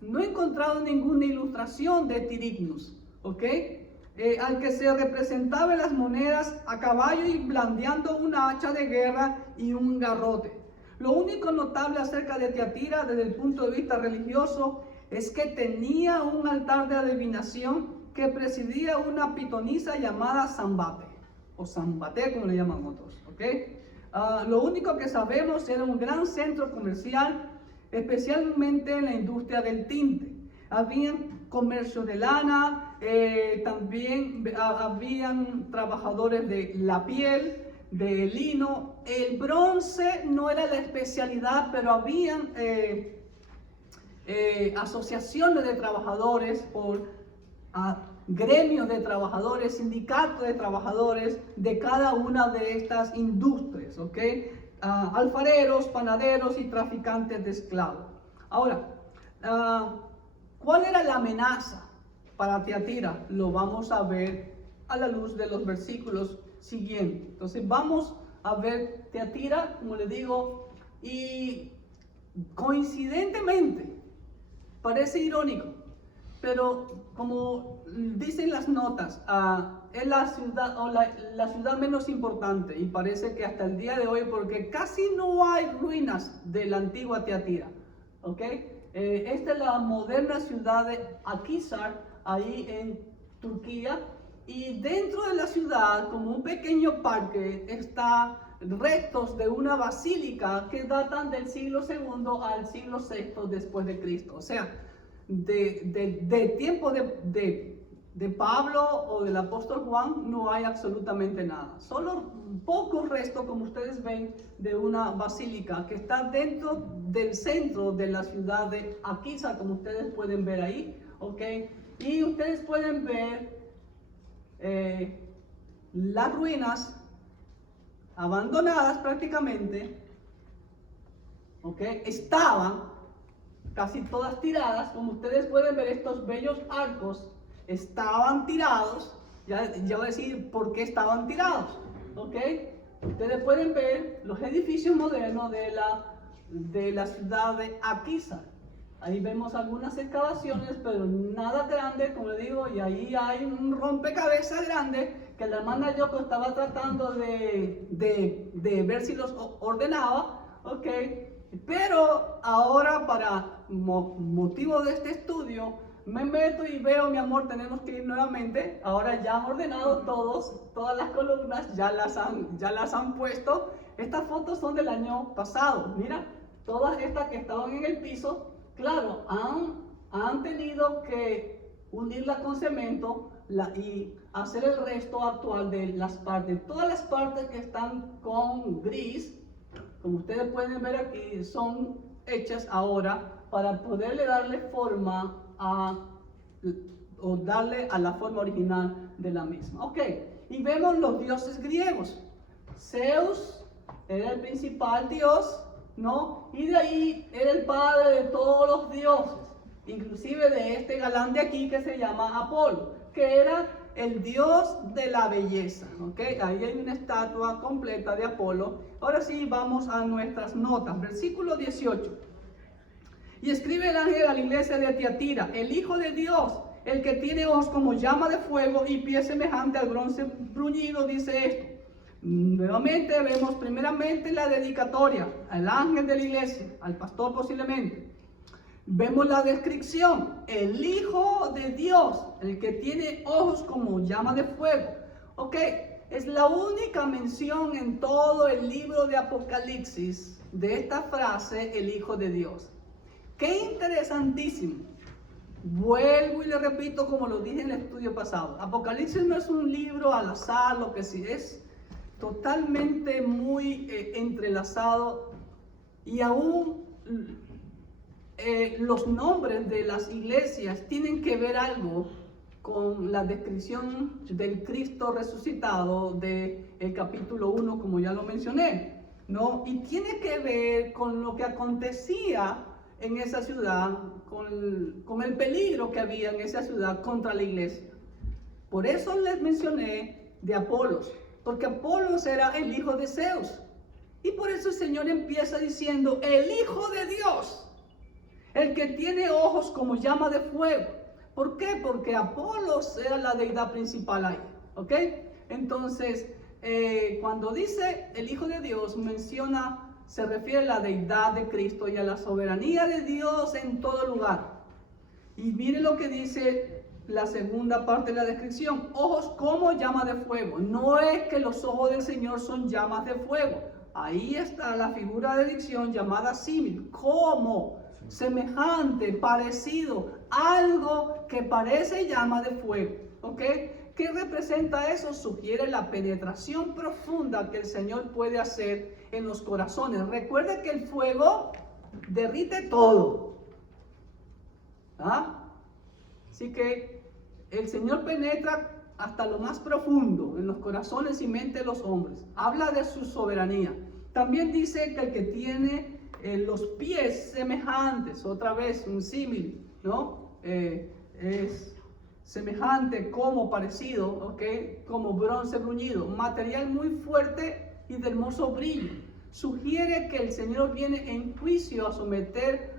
no he encontrado ninguna ilustración de Tirignos, ¿ok? Al que se representaba en las monedas a caballo y blandeando una hacha de guerra y un garrote. Lo único notable acerca de Tiatira desde el punto de vista religioso es que tenía un altar de adivinación que presidía una pitonisa llamada Zambate, o Zambate como le llaman otros, ¿ok? Lo único que sabemos era un gran centro comercial, especialmente en la industria del tinte. Habían comercio de lana, también habían trabajadores de la piel, de lino. El bronce no era la especialidad, pero habían asociaciones de trabajadores, por gremios de trabajadores, sindicatos de trabajadores de cada una de estas industrias, ¿ok? Alfareros, panaderos y traficantes de esclavos. Ahora, ¿cuál era la amenaza? para Tiatira. Lo vamos a ver a la luz de los versículos siguientes. Entonces vamos a ver Tiatira, como les digo, y coincidentemente, parece irónico, pero como dicen las notas, es la ciudad o la ciudad menos importante, y parece que hasta el día de hoy, porque casi no hay ruinas de la antigua Tiatira, ¿ok? Esta es la moderna ciudad de Akhisar, ahí en Turquía, y dentro de la ciudad, como un pequeño parque, está restos de una basílica que datan del siglo II al siglo VI después de Cristo. O sea, de tiempo de Pablo o del apóstol Juan no hay absolutamente nada. Solo pocos restos, como ustedes ven, de una basílica que está dentro del centro de la ciudad de Akhisar, como ustedes pueden ver ahí, ¿ok? Y ustedes pueden ver las ruinas abandonadas prácticamente, ¿ok? Estaban casi todas tiradas. Como ustedes pueden ver, estos bellos arcos estaban tirados. Ya voy a decir por qué estaban tirados, ¿ok? Ustedes pueden ver los edificios modernos de la ciudad de Akhisar. Ahí vemos algunas excavaciones, pero nada grande, como les digo, y ahí hay un rompecabezas grande que la hermana Yoko estaba tratando de ver si los ordenaba, ¿ok? Pero ahora, para motivo de este estudio, me meto y veo, mi amor, tenemos que ir nuevamente. Ahora ya han ordenado todas las columnas, ya las han puesto. Estas fotos son del año pasado. Mira, todas estas que estaban en el piso, claro, han tenido que unirla con cemento y hacer el resto actual de las partes. Todas las partes que están con gris, como ustedes pueden ver aquí, son hechas ahora para poderle darle forma o darle a la forma original de la misma. Ok, y vemos los dioses griegos. Zeus era el principal dios, ¿no? Y de ahí era el padre de todos los dioses, inclusive de este galán de aquí que se llama Apolo, que era el dios de la belleza, ¿ok? Ahí hay una estatua completa de Apolo. Ahora sí, vamos a nuestras notas. Versículo 18. Y escribe el ángel a la iglesia de Tiatira: el Hijo de Dios, el que tiene ojos como llama de fuego y pies semejante al bronce bruñido, dice esto. Nuevamente vemos primeramente la dedicatoria al ángel de la iglesia, al pastor posiblemente. Vemos la descripción: el Hijo de Dios, el que tiene ojos como llama de fuego. Ok, es la única mención en todo el libro de Apocalipsis de esta frase, el Hijo de Dios. Qué interesantísimo. Vuelvo y le repito, como lo dije en el estudio pasado, Apocalipsis no es un libro al azar, lo que sí es totalmente muy entrelazado, y aún los nombres de las iglesias tienen que ver algo con la descripción del Cristo resucitado del capítulo 1, como ya lo mencioné, ¿no? Y tiene que ver con lo que acontecía en esa ciudad, con el peligro que había en esa ciudad contra la iglesia. Por eso les mencioné de Apolos, porque Apolos era el hijo de Zeus. Y por eso el Señor empieza diciendo: el Hijo de Dios, el que tiene ojos como llama de fuego. ¿Por qué? Porque Apolos era la deidad principal ahí, ¿ok? Entonces, cuando dice el Hijo de Dios, se refiere a la deidad de Cristo y a la soberanía de Dios en todo lugar. Y mire lo que dice la segunda parte de la descripción: ojos como llama de fuego. No es que los ojos del Señor son llamas de fuego. Ahí está la figura de dicción llamada símil, como, semejante, parecido, algo que parece llama de fuego, ¿ok? ¿Qué representa eso? Sugiere la penetración profunda que el Señor puede hacer en los corazones. Recuerde que el fuego derrite todo, ¿ah? Así que el Señor penetra hasta lo más profundo en los corazones y mente de los hombres. Habla de su soberanía. También dice que el que tiene los pies semejantes, otra vez un símil, ¿no? Es semejante como parecido, ¿ok? Como bronce bruñido, material muy fuerte y de hermoso brillo. Sugiere que el Señor viene en juicio a someter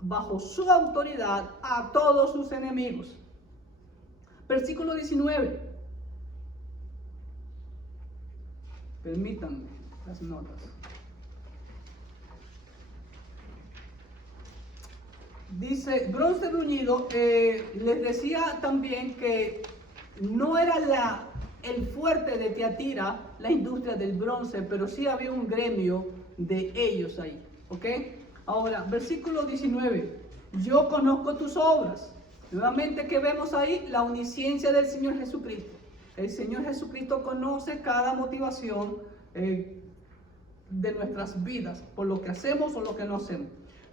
bajo su autoridad a todos sus enemigos. Versículo 19. Permítanme las notas. Dice, bronce bruñido, les decía también que no era el fuerte de Tiatira, la industria del bronce, pero sí había un gremio de ellos ahí, ¿ok? Ahora, versículo 19, yo conozco tus obras. Nuevamente, ¿qué vemos ahí? La omnisciencia del Señor Jesucristo. El Señor Jesucristo conoce cada motivación de nuestras vidas, por lo que hacemos o lo que no hacemos.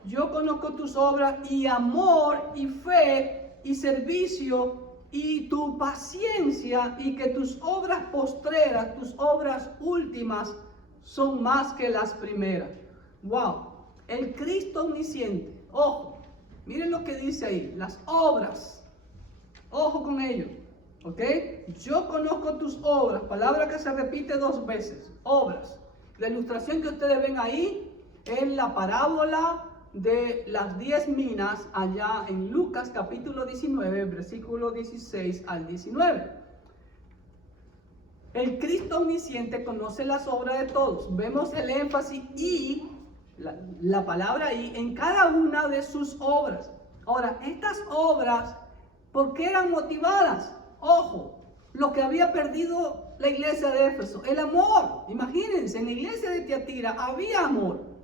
Yo conozco tus obras y amor y fe y servicio y tu paciencia, y que tus obras postreras, tus obras últimas son más que las primeras. Wow, el Cristo omnisciente. Ojo, miren lo que dice ahí, las obras. Ojo con ello, ¿ok? Yo conozco tus obras, palabra que se repite 2 veces, obras. La ilustración que ustedes ven ahí es la parábola de las 10 minas allá en Lucas capítulo 19, versículo 16 al 19. El Cristo omnisciente conoce las obras de todos. Vemos el énfasis y la palabra y en cada una de sus obras. Ahora, estas obras, ¿por qué eran motivadas? Ojo, lo que había perdido la iglesia de Éfeso, el amor. Imagínense, en la iglesia de Tiatira había amor.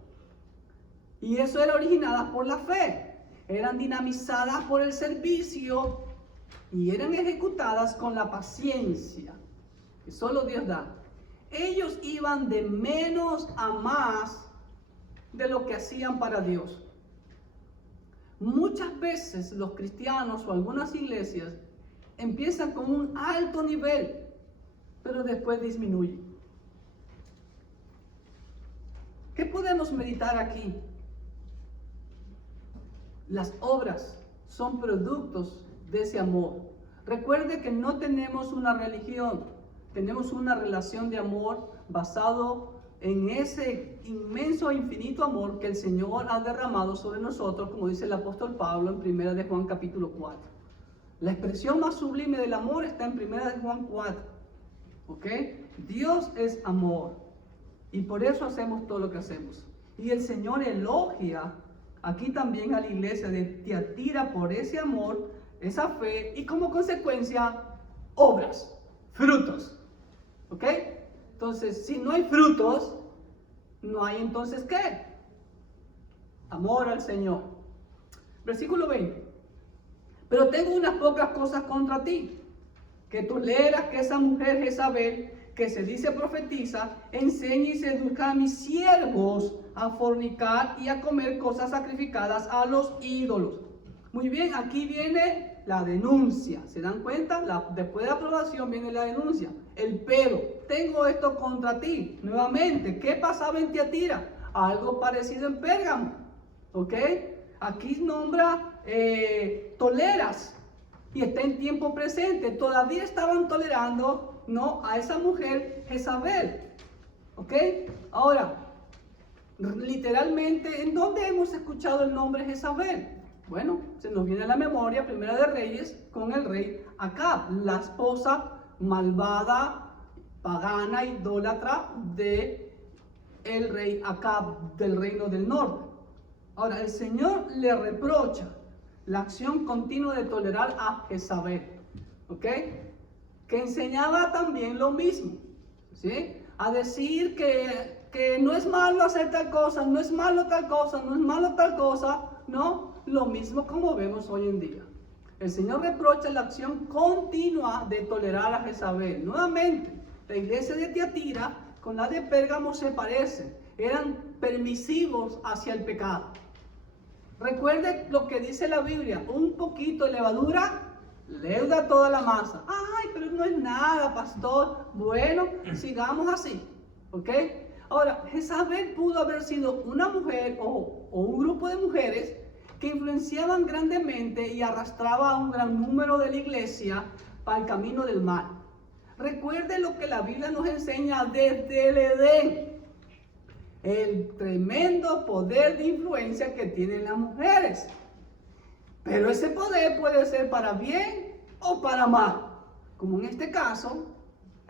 Y eso era originada por la fe. Eran dinamizadas por el servicio y eran ejecutadas con la paciencia que solo Dios da. Ellos iban de menos a más de lo que hacían para Dios. Muchas veces los cristianos o algunas iglesias empiezan con un alto nivel, pero después disminuyen. ¿Qué podemos meditar aquí? Las obras son productos de ese amor. Recuerde que no tenemos una religión, tenemos una relación de amor basado en ese inmenso e infinito amor que el Señor ha derramado sobre nosotros, como dice el apóstol Pablo en 1 de Juan capítulo 4. La expresión más sublime del amor está en 1 de Juan 4. ¿Ok? Dios es amor y por eso hacemos todo lo que hacemos. Y el Señor elogia aquí también a la iglesia de Tiatira por ese amor, esa fe y como consecuencia, obras, frutos. ¿Ok? Entonces, si no hay frutos, no hay entonces ¿qué? Amor al Señor. Versículo 20. Pero tengo unas pocas cosas contra ti, que toleras que esa mujer Jezabel, que se dice profetiza, enseñe y seduzca a mis siervos a fornicar y a comer cosas sacrificadas a los ídolos. Muy bien, aquí viene la denuncia. ¿Se dan cuenta? Después de la aprobación viene la denuncia. El pero, tengo esto contra ti. Nuevamente, ¿qué pasaba en Tiatira? Algo parecido en Pérgamo. ¿Ok? Aquí nombra toleras y está en tiempo presente. Todavía estaban tolerando, ¿no?, a esa mujer Jezabel. ¿Ok? Ahora, literalmente, ¿en dónde hemos escuchado el nombre Jezabel? Bueno, se nos viene a la memoria Primera de Reyes con el rey Acab, la esposa malvada, pagana, idólatra de el rey Acab del reino del norte. Ahora, el Señor le reprocha la acción continua de tolerar a Jezabel, ¿ok? Que enseñaba también lo mismo, ¿sí? A decir que no es malo hacer tal cosa, no es malo tal cosa, no es malo tal cosa, ¿no? Lo mismo como vemos hoy en día. El Señor reprocha la acción continua de tolerar a Jezabel. Nuevamente, la iglesia de Tiatira con la de Pérgamo se parecen. Eran permisivos hacia el pecado. Recuerde lo que dice la Biblia: un poquito de levadura leuda toda la masa. Ay, pero no es nada, pastor. Bueno, sigamos así, ¿ok? Ahora, Jezabel pudo haber sido una mujer o un grupo de mujeres que influenciaban grandemente y arrastraba a un gran número de la iglesia para el camino del mal. Recuerde lo que la Biblia nos enseña desde el Edén. El tremendo poder de influencia que tienen las mujeres. Pero ese poder puede ser para bien o para mal. Como en este caso,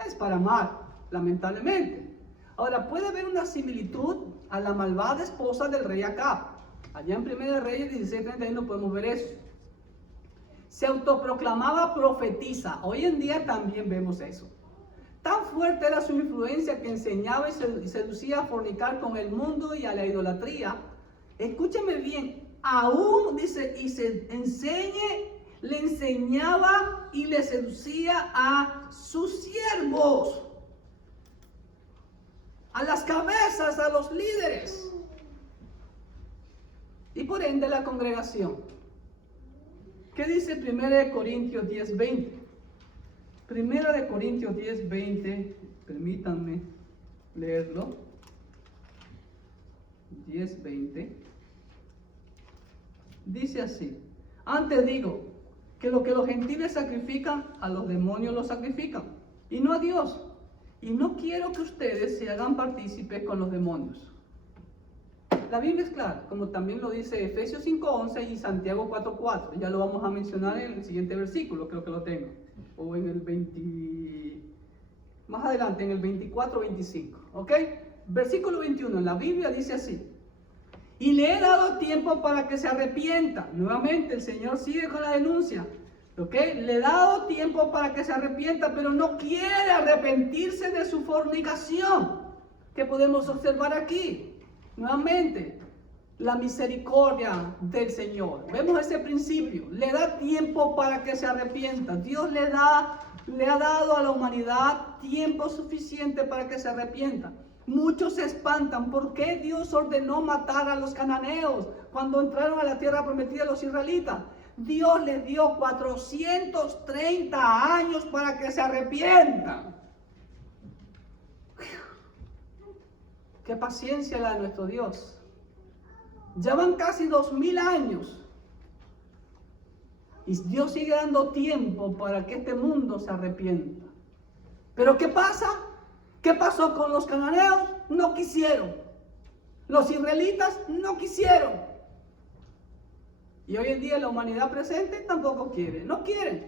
es para mal, lamentablemente. Ahora, puede haber una similitud a la malvada esposa del rey Acab. Allá en 1 Reyes 16:31 podemos ver eso. Se autoproclamaba profetisa. Hoy en día también vemos eso. Tan fuerte era su influencia que enseñaba y seducía a fornicar con el mundo y a la idolatría. Escúchame bien, aún dice, le enseñaba y le seducía a sus siervos, a las cabezas, a los líderes y por ende la congregación. ¿Qué dice 1 Corintios 10:20? 1 Corintios 10:20, permítanme leerlo. 10:20. Dice así: antes digo que lo que los gentiles sacrifican, a los demonios los sacrifican, y no a Dios. Y no quiero que ustedes se hagan partícipes con los demonios. La Biblia es clara, como también lo dice Efesios 5:11 y Santiago 4:4. Ya lo vamos a mencionar en el siguiente versículo, creo que lo tengo. O en el 20, más adelante, en el 24-25. ¿Ok? Versículo 21, en la Biblia dice así: y le he dado tiempo para que se arrepienta. Nuevamente el Señor sigue con la denuncia. ¿Ok? Le he dado tiempo para que se arrepienta, pero no quiere arrepentirse de su fornicación. ¿Qué podemos observar aquí? Nuevamente, la misericordia del Señor. Vemos ese principio. Le da tiempo para que se arrepienta. Dios le ha dado a la humanidad tiempo suficiente para que se arrepienta. Muchos se espantan. ¿Por qué Dios ordenó matar a los cananeos cuando entraron a la tierra prometida los israelitas? Dios les dio 430 años para que se arrepientan. Qué paciencia la de nuestro Dios. Ya van casi 2000 años. Y Dios sigue dando tiempo para que este mundo se arrepienta. Pero ¿qué pasa? ¿Qué pasó con los cananeos? No quisieron. Los israelitas no quisieron. Y hoy en día la humanidad presente tampoco quiere. No quieren.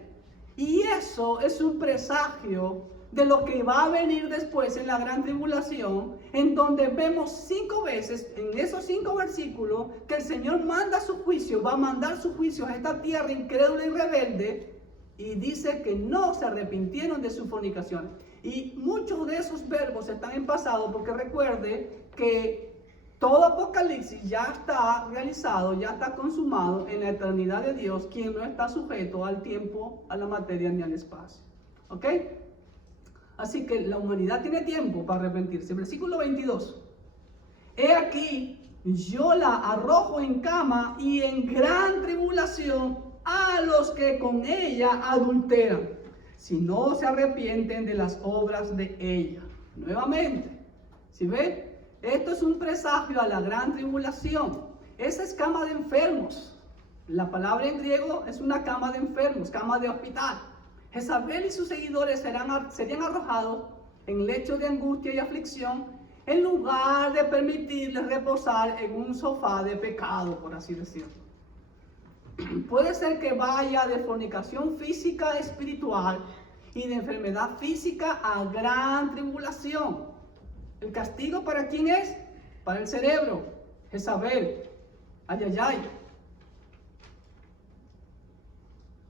Y eso es un presagio de lo que va a venir después en la gran tribulación, en donde vemos 5 veces, en esos 5 versículos, que el Señor manda su juicio, va a mandar su juicio a esta tierra incrédula y rebelde, y dice que no se arrepintieron de su fornicación. Y muchos de esos verbos están en pasado, porque recuerde que todo Apocalipsis ya está realizado, ya está consumado en la eternidad de Dios, quien no está sujeto al tiempo, a la materia ni al espacio. ¿Ok? Así que la humanidad tiene tiempo para arrepentirse. Versículo 22. He aquí, yo la arrojo en cama y en gran tribulación a los que con ella adulteran, si no se arrepienten de las obras de ella. Nuevamente, ¿sí ve? Esto es un presagio a la gran tribulación. Esa es cama de enfermos. La palabra en griego es una cama de enfermos, cama de hospital. Jezabel y sus seguidores serían arrojados en lechos de angustia y aflicción, en lugar de permitirles reposar en un sofá de pecado, por así decirlo. Puede ser que vaya de fornicación física espiritual y de enfermedad física a gran tribulación. ¿El castigo para quién es? Para el cerebro. Jezabel. Ayayay.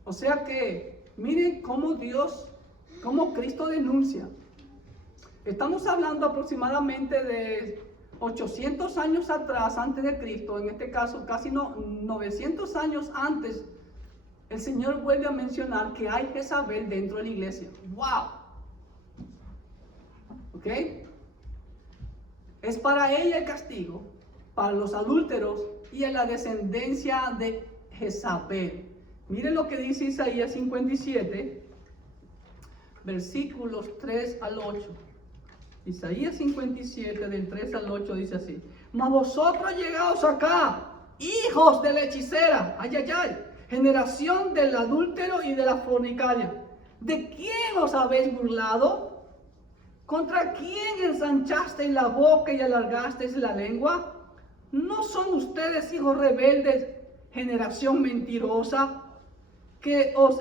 O sea que miren cómo Cristo denuncia. Estamos hablando aproximadamente de 800 años atrás, antes de Cristo, en este caso casi 900 años antes, el Señor vuelve a mencionar que hay Jezabel dentro de la iglesia. ¡Wow! ¿Ok? Es para ella el castigo, para los adúlteros y a la descendencia de Jezabel. Miren lo que dice Isaías 57, versículos 3 al 8. Isaías 57, del 3 al 8 dice así: mas vosotros llegaos acá, hijos de la hechicera, ay, ay, ay, generación del adúltero y de la fornicaria. ¿De quién os habéis burlado? ¿Contra quién ensanchasteis la boca y alargasteis la lengua? ¿No son ustedes hijos rebeldes, generación mentirosa, que os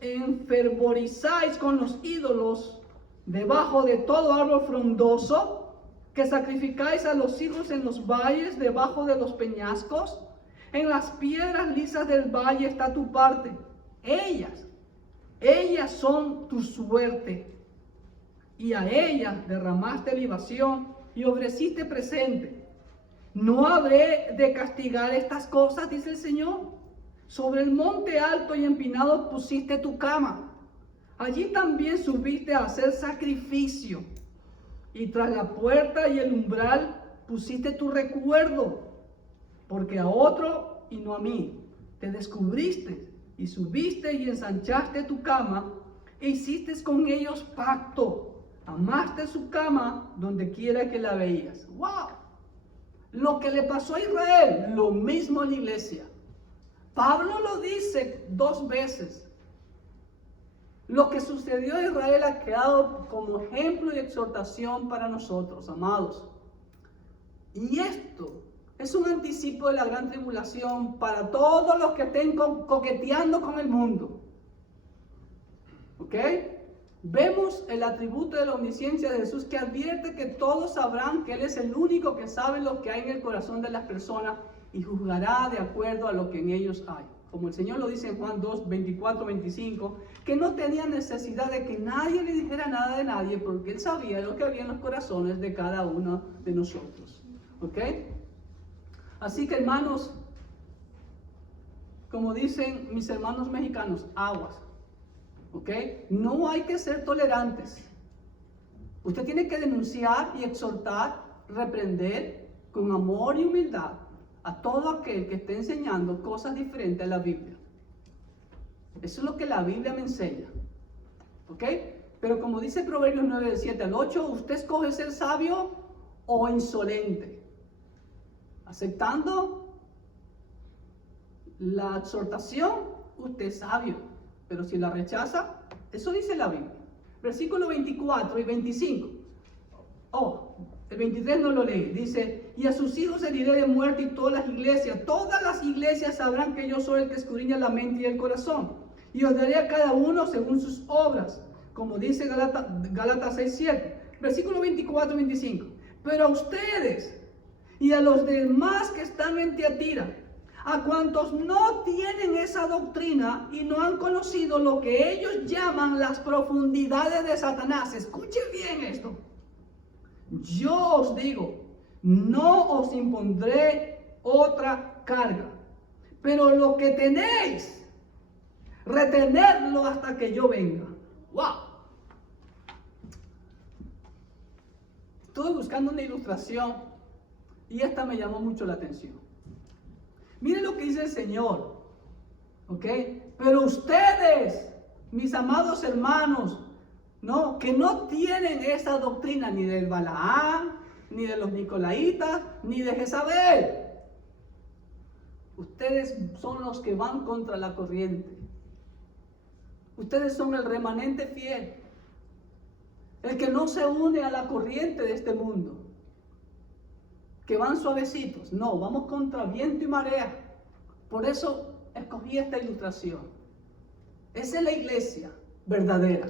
enfervorizáis con los ídolos debajo de todo árbol frondoso? ¿Que sacrificáis a los hijos en los valles debajo de los peñascos? En las piedras lisas del valle está tu parte. Ellas son tu suerte. Y a ellas derramaste libación y ofreciste presente. ¿No habré de castigar estas cosas?, dice el Señor. Sobre el monte alto y empinado pusiste tu cama. Allí también subiste a hacer sacrificio. Y tras la puerta y el umbral pusiste tu recuerdo. Porque a otro y no a mí te descubriste y subiste y ensanchaste tu cama e hiciste con ellos pacto. Amaste su cama donde quiera que la veías. ¡Wow! Lo que le pasó a Israel, lo mismo a la iglesia. Pablo lo dice 2 veces. Lo que sucedió a Israel ha quedado como ejemplo y exhortación para nosotros, amados. Y esto es un anticipo de la gran tribulación para todos los que estén coqueteando con el mundo. ¿Ok? Vemos el atributo de la omnisciencia de Jesús, que advierte que todos sabrán que Él es el único que sabe lo que hay en el corazón de las personas y juzgará de acuerdo a lo que en ellos hay. Como el Señor lo dice en Juan 2, 24, 25, que no tenía necesidad de que nadie le dijera nada de nadie, porque Él sabía lo que había en los corazones de cada uno de nosotros. ¿Ok? Así que, hermanos, como dicen mis hermanos mexicanos, aguas. ¿Ok? No hay que ser tolerantes. Usted tiene que denunciar y exhortar, reprender con amor y humildad a todo aquel que esté enseñando cosas diferentes a la Biblia. Eso es lo que la Biblia me enseña. ¿Ok? Pero como dice Proverbios 9, del 7 al 8, usted escoge ser sabio o insolente. Aceptando la exhortación, usted es sabio. Pero si la rechaza, eso dice la Biblia. Versículo 24 y 25. El 23 no lo leí. Dice, y a sus hijos heriré de muerte y todas las iglesias sabrán que yo soy el que escudriña la mente y el corazón. Y os daré a cada uno según sus obras. Como dice Gálatas 6, 7. Versículo 24 y 25. Pero a ustedes y a los demás que están en Tiatira, a cuantos no tienen esa doctrina y no han conocido lo que ellos llaman las profundidades de Satanás. Escuchen bien esto. Yo os digo, no os impondré otra carga, pero lo que tenéis, retenedlo hasta que yo venga. ¡Wow! Estuve buscando una ilustración y esta me llamó mucho la atención. Miren lo que dice el Señor, ¿ok? Pero ustedes, mis amados hermanos, ¿no? Que no tienen esa doctrina ni del Balaam, ni de los Nicolaitas, ni de Jezabel. Ustedes son los que van contra la corriente. Ustedes son el remanente fiel, el que no se une a la corriente de este mundo, que van suavecitos. No, vamos contra viento y marea. Por eso escogí esta ilustración. Esa es la iglesia verdadera,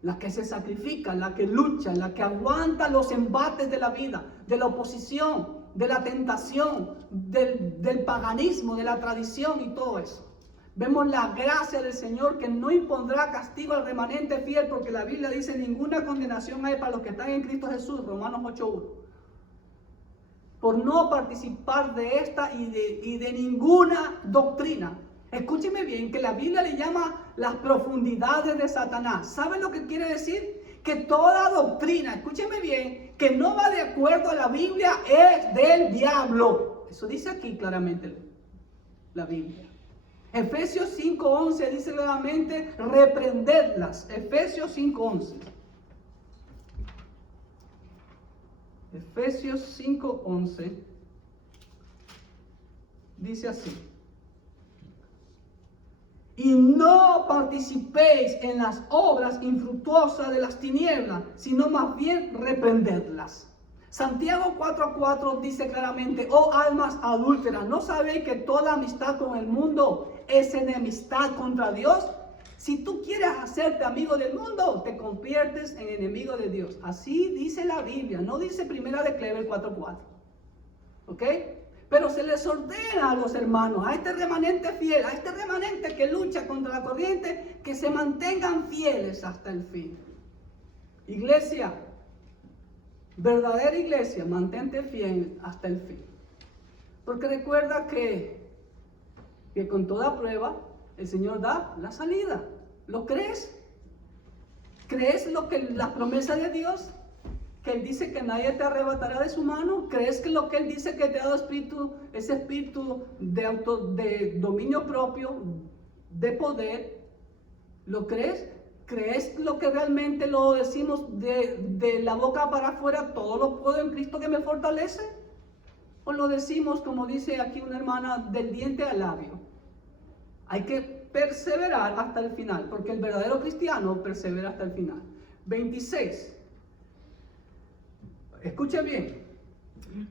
la que se sacrifica, la que lucha, la que aguanta los embates de la vida, de la oposición, de la tentación, del paganismo, de la tradición y todo eso. Vemos la gracia del Señor que no impondrá castigo al remanente fiel, porque la Biblia dice: ninguna condenación hay para los que están en Cristo Jesús, Romanos 8:1. Por no participar de esta y de ninguna doctrina. Escúcheme bien, que la Biblia le llama las profundidades de Satanás. ¿Saben lo que quiere decir? Que toda doctrina, escúcheme bien, que no va de acuerdo a la Biblia es del diablo. Eso dice aquí claramente la Biblia. Efesios 5:11 dice nuevamente: reprendedlas. Efesios 5:11. Efesios 5:11 dice así: y no participéis en las obras infructuosas de las tinieblas, sino más bien reprenderlas. Santiago 4:4 dice claramente: oh almas adúlteras, ¿no sabéis que toda amistad con el mundo es enemistad contra Dios? Si tú quieres hacerte amigo del mundo, te conviertes en enemigo de Dios. Así dice la Biblia, no dice Primera de Clever 4:4. ¿Ok? Pero se les ordena a los hermanos, a este remanente fiel, a este remanente que lucha contra la corriente, que se mantengan fieles hasta el fin. Iglesia, verdadera iglesia, mantente fiel hasta el fin. Porque recuerda que con toda prueba el Señor da la salida. ¿Lo crees? ¿Crees la promesa de Dios? Que Él dice que nadie te arrebatará de su mano. ¿Crees que lo que Él dice que te ha dado ese espíritu de dominio propio, de poder? ¿Lo crees? ¿Crees lo que realmente lo decimos de la boca para afuera? Todo lo puedo en Cristo que me fortalece. ¿O lo decimos, como dice aquí una hermana, del diente al labio? Hay que perseverar hasta el final, porque el verdadero cristiano persevera hasta el final. 26. Escuche bien: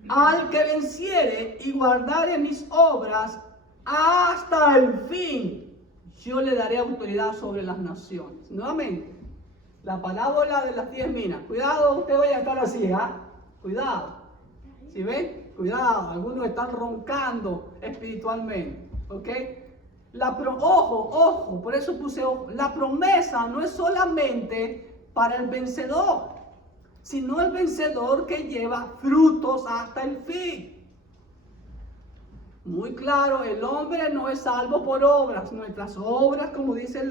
al que venciere y guardare mis obras hasta el fin, yo le daré autoridad sobre las naciones. Nuevamente, la parábola de las 10 minas. Cuidado, usted vaya a estar así, Cuidado. ¿Sí ven? Cuidado, algunos están roncando espiritualmente, ¿ok? Ojo, por eso puse ojo. La promesa no es solamente para el vencedor, sino el vencedor que lleva frutos hasta el fin. Muy claro, el hombre no es salvo por obras. Nuestras obras, como dice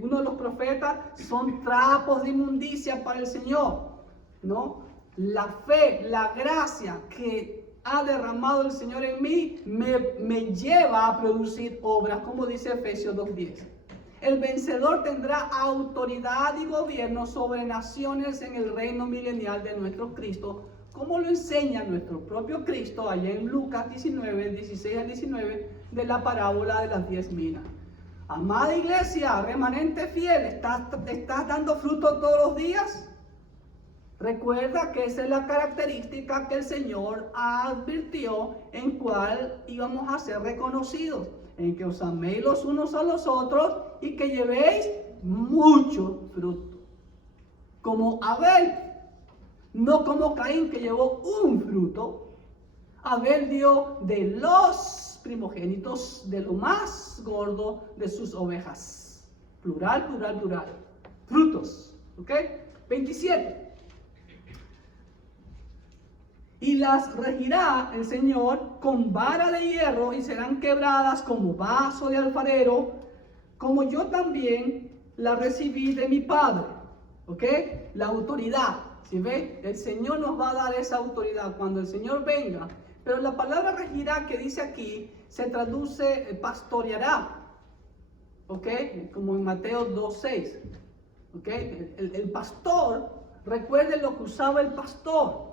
uno de los profetas, son trapos de inmundicia para el Señor, ¿no? La fe, la gracia que ha derramado el Señor en mí me lleva a producir obras, como dice Efesios 2:10. El vencedor tendrá autoridad y gobierno sobre naciones en el reino milenial de nuestro Cristo, como lo enseña nuestro propio Cristo allá en Lucas 19, 16 al 19, de la parábola de las 10 minas. Amada iglesia, remanente fiel, ¿estás dando fruto todos los días? Recuerda que esa es la característica que el Señor advirtió en cuál íbamos a ser reconocidos: en que os améis los unos a los otros y que llevéis mucho fruto. Como Abel, no como Caín, que llevó un fruto. Abel dio de los primogénitos, de lo más gordo de sus ovejas. Plural, plural, plural. Frutos. ¿Ok? 27. Y las regirá el Señor con vara de hierro y serán quebradas como vaso de alfarero, como yo también la recibí de mi Padre. ¿Ok? La autoridad. ¿Sí ve? El Señor nos va a dar esa autoridad cuando el Señor venga. Pero la palabra regirá que dice aquí se traduce pastoreará. ¿Ok? Como en Mateo 2:6. ¿Ok? El pastor, recuerden lo que usaba el pastor.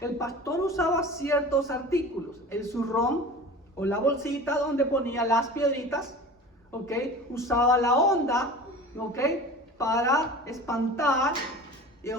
El pastor usaba ciertos artículos: el zurrón o la bolsita donde ponía las piedritas, ¿ok? Usaba la honda, ¿ok? Para espantar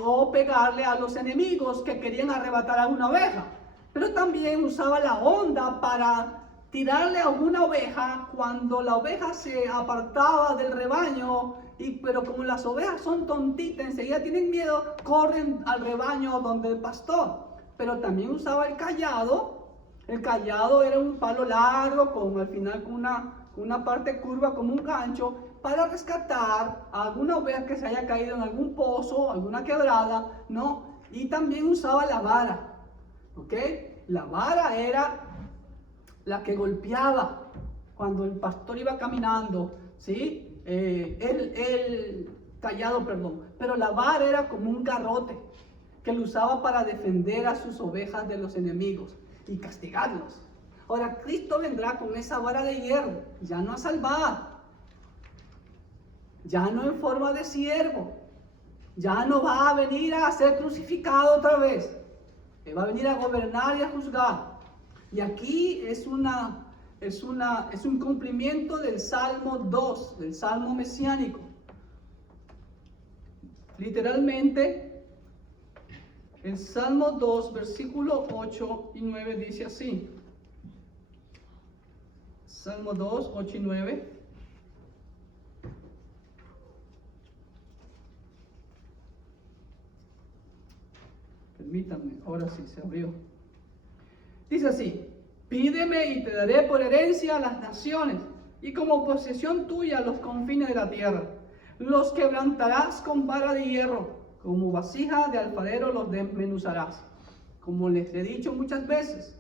o pegarle a los enemigos que querían arrebatar a una oveja. Pero también usaba la honda para tirarle a una oveja cuando la oveja se apartaba del rebaño. Pero como las ovejas son tontitas, enseguida tienen miedo, corren al rebaño donde el pastor. Pero también usaba el cayado. El cayado era un palo largo, al final con una parte curva como un gancho, para rescatar a alguna oveja que se haya caído en algún pozo, alguna quebrada, ¿no? Y también usaba la vara, ¿ok? La vara era la que golpeaba cuando el pastor iba caminando, ¿sí? El cayado, perdón. Pero la vara era como un garrote que lo usaba para defender a sus ovejas de los enemigos y castigarlos. Ahora Cristo vendrá con esa vara de hierro, ya no a salvar, ya no en forma de siervo, ya no va a venir a ser crucificado otra vez. Él va a venir a gobernar y a juzgar. Y aquí es un cumplimiento del Salmo 2, del Salmo mesiánico. Literalmente, el Salmo 2, versículo 8 y 9 dice así. Salmo 2, 8 y 9. Permítanme, ahora sí se abrió. Dice así: pídeme y te daré por herencia a las naciones, y como posesión tuya los confines de la tierra. Los quebrantarás con vara de hierro, como vasija de alfarero los desmenuzarás. Como les he dicho muchas veces,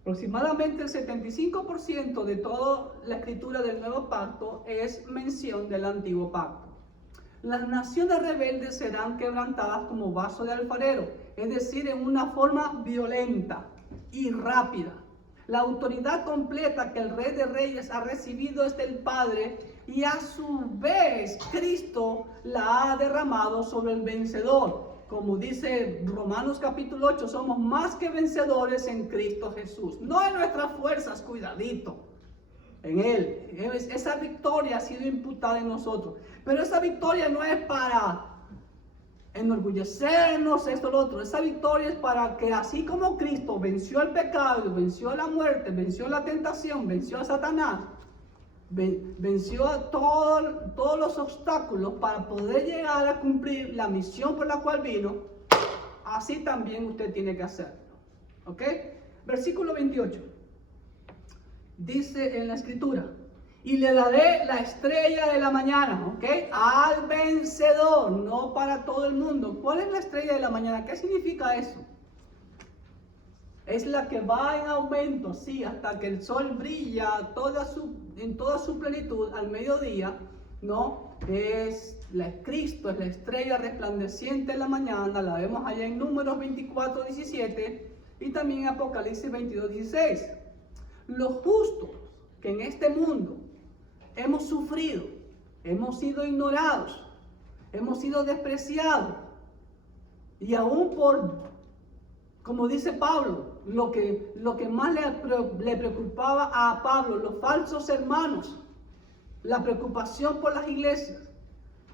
aproximadamente el 75% de toda la escritura del Nuevo Pacto es mención del Antiguo Pacto. Las naciones rebeldes serán quebrantadas como vaso de alfarero, es decir, en una forma violenta y rápida. La autoridad completa que el Rey de Reyes ha recibido es del Padre, y a su vez Cristo la ha derramado sobre el vencedor. Como dice Romanos capítulo 8, somos más que vencedores en Cristo Jesús. No en nuestras fuerzas, cuidadito, en Él. Esa victoria ha sido imputada en nosotros. Pero esa victoria no es para enorgullecernos, esto, lo otro. Esa victoria es para que así como Cristo venció el pecado, venció la muerte, venció la tentación, venció a Satanás, venció a todos los obstáculos para poder llegar a cumplir la misión por la cual vino, así también usted tiene que hacerlo. ¿Ok? Versículo 28. Dice en la escritura: y le daré la estrella de la mañana, ¿ok? Al vencedor, no para todo el mundo. ¿Cuál es la estrella de la mañana? ¿Qué significa eso? Es la que va en aumento, sí, hasta que el sol brilla en toda su plenitud al mediodía, ¿no? Cristo es la estrella resplandeciente de la mañana, la vemos allá en Números 24, 17 y también en Apocalipsis 22, 16. Los justos que en este mundo hemos sufrido, hemos sido ignorados, hemos sido despreciados, y aún como dice Pablo, lo que más le preocupaba a Pablo, los falsos hermanos, la preocupación por las iglesias,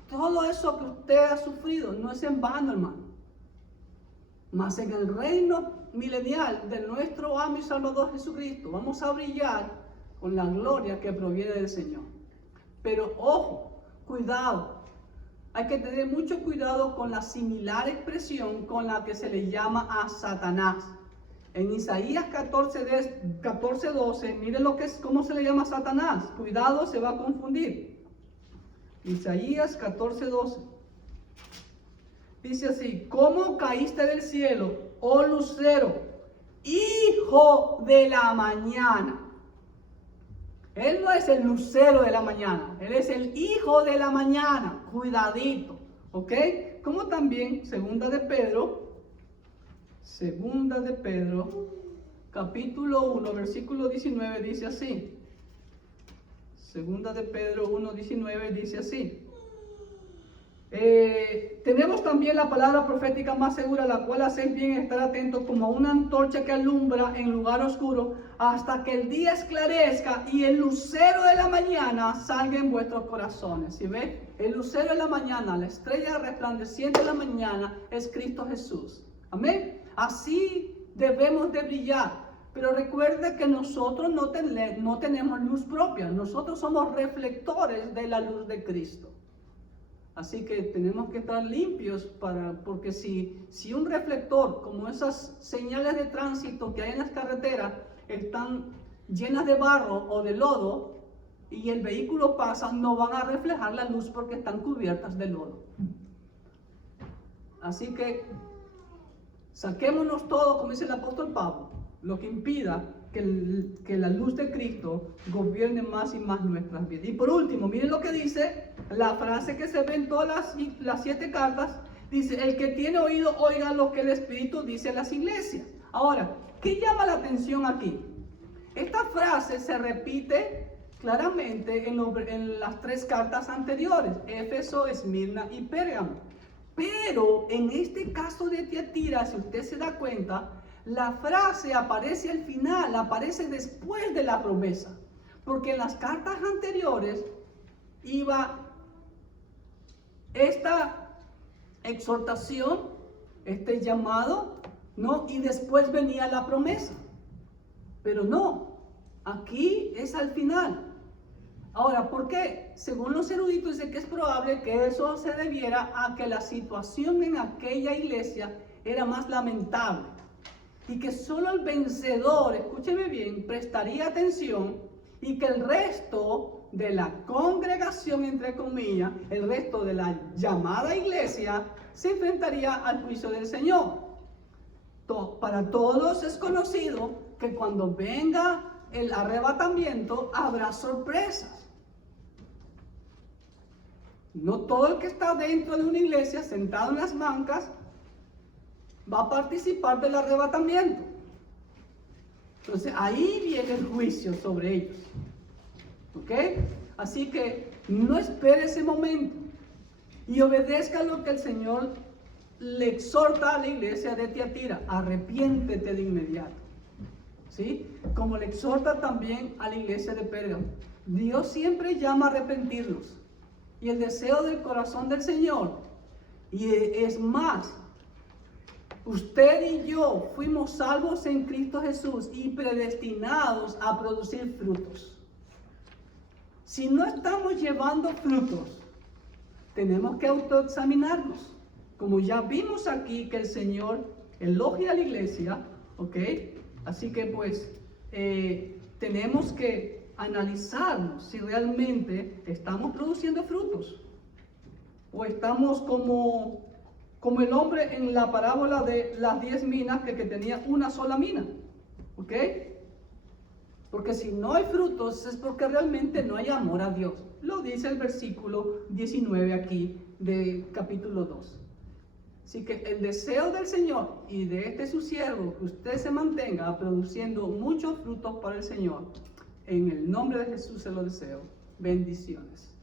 todo eso que usted ha sufrido no es en vano, hermano. Mas en el reino milenial de nuestro amo y Salvador Jesucristo vamos a brillar con la gloria que proviene del Señor. Pero ojo, cuidado. Hay que tener mucho cuidado con la similar expresión con la que se le llama a Satanás. En Isaías 14:12, miren cómo se le llama a Satanás. Cuidado, se va a confundir. Isaías 14:12. Dice así: ¿cómo caíste del cielo, oh lucero, hijo de la mañana? Él no es el lucero de la mañana, Él es el hijo de la mañana. Cuidadito, ¿ok? Como también segunda de Pedro, capítulo 1, versículo 19 dice así. Segunda de Pedro 1:19 dice así. Tenemos también la palabra profética más segura, la cual hacéis bien estar atentos como una antorcha que alumbra en lugar oscuro hasta que el día esclarezca y el lucero de la mañana salga en vuestros corazones. ¿Sí ve? El lucero de la mañana, la estrella resplandeciente de la mañana es Cristo Jesús. Amén. Así debemos de brillar. Pero recuerde que nosotros no tenemos luz propia. Nosotros somos reflectores de la luz de Cristo. Así que tenemos que estar limpios porque si un reflector, como esas señales de tránsito que hay en las carreteras, están llenas de barro o de lodo y el vehículo pasa, no van a reflejar la luz porque están cubiertas de lodo. Así que saquémonos todo, como dice el apóstol Pablo, lo que impida que la luz de Cristo gobierne más y más nuestras vidas. Y por último, miren lo que dice la frase que se ve en todas las 7 cartas. Dice: el que tiene oído, oiga lo que el Espíritu dice a las iglesias. Ahora, ¿qué llama la atención aquí? Esta frase se repite claramente en las 3 cartas anteriores: Éfeso, Esmirna y Pérgamo. Pero en este caso de Tiatira, si usted se da cuenta, La frase aparece al final, aparece después de la promesa, porque en las cartas anteriores iba esta exhortación, este llamado, ¿no? Y después venía la promesa. Pero no, aquí es al final. Ahora, ¿por qué? Según los eruditos dice que es probable que eso se debiera a que la situación en aquella iglesia era más lamentable y que solo el vencedor, escúcheme bien, prestaría atención y que el resto de la congregación, entre comillas, el resto de la llamada iglesia, se enfrentaría al juicio del Señor. Para todos es conocido que cuando venga el arrebatamiento habrá sorpresas. No todo el que está dentro de una iglesia, sentado en las bancas, va a participar del arrebatamiento. Entonces ahí viene el juicio sobre ellos. ¿Ok? Así que no espere ese momento y obedezca lo que el Señor le exhorta a la iglesia de Tiatira: arrepiéntete de inmediato. ¿Sí? Como le exhorta también a la iglesia de Pérgamo. Dios siempre llama a arrepentirlos. Y el deseo del corazón del Señor, y es más, usted y yo fuimos salvos en Cristo Jesús y predestinados a producir frutos. Si no estamos llevando frutos, tenemos que autoexaminarnos. Como ya vimos aquí que el Señor elogia a la iglesia, ¿ok? Así que pues tenemos que analizarnos si realmente estamos produciendo frutos o estamos como el hombre en la parábola de las 10 minas que tenía una sola mina. ¿Ok? Porque si no hay frutos es porque realmente no hay amor a Dios. Lo dice el versículo 19 aquí de capítulo 2. Así que el deseo del Señor y de este su siervo, que usted se mantenga produciendo muchos frutos para el Señor. En el nombre de Jesús se lo deseo. Bendiciones.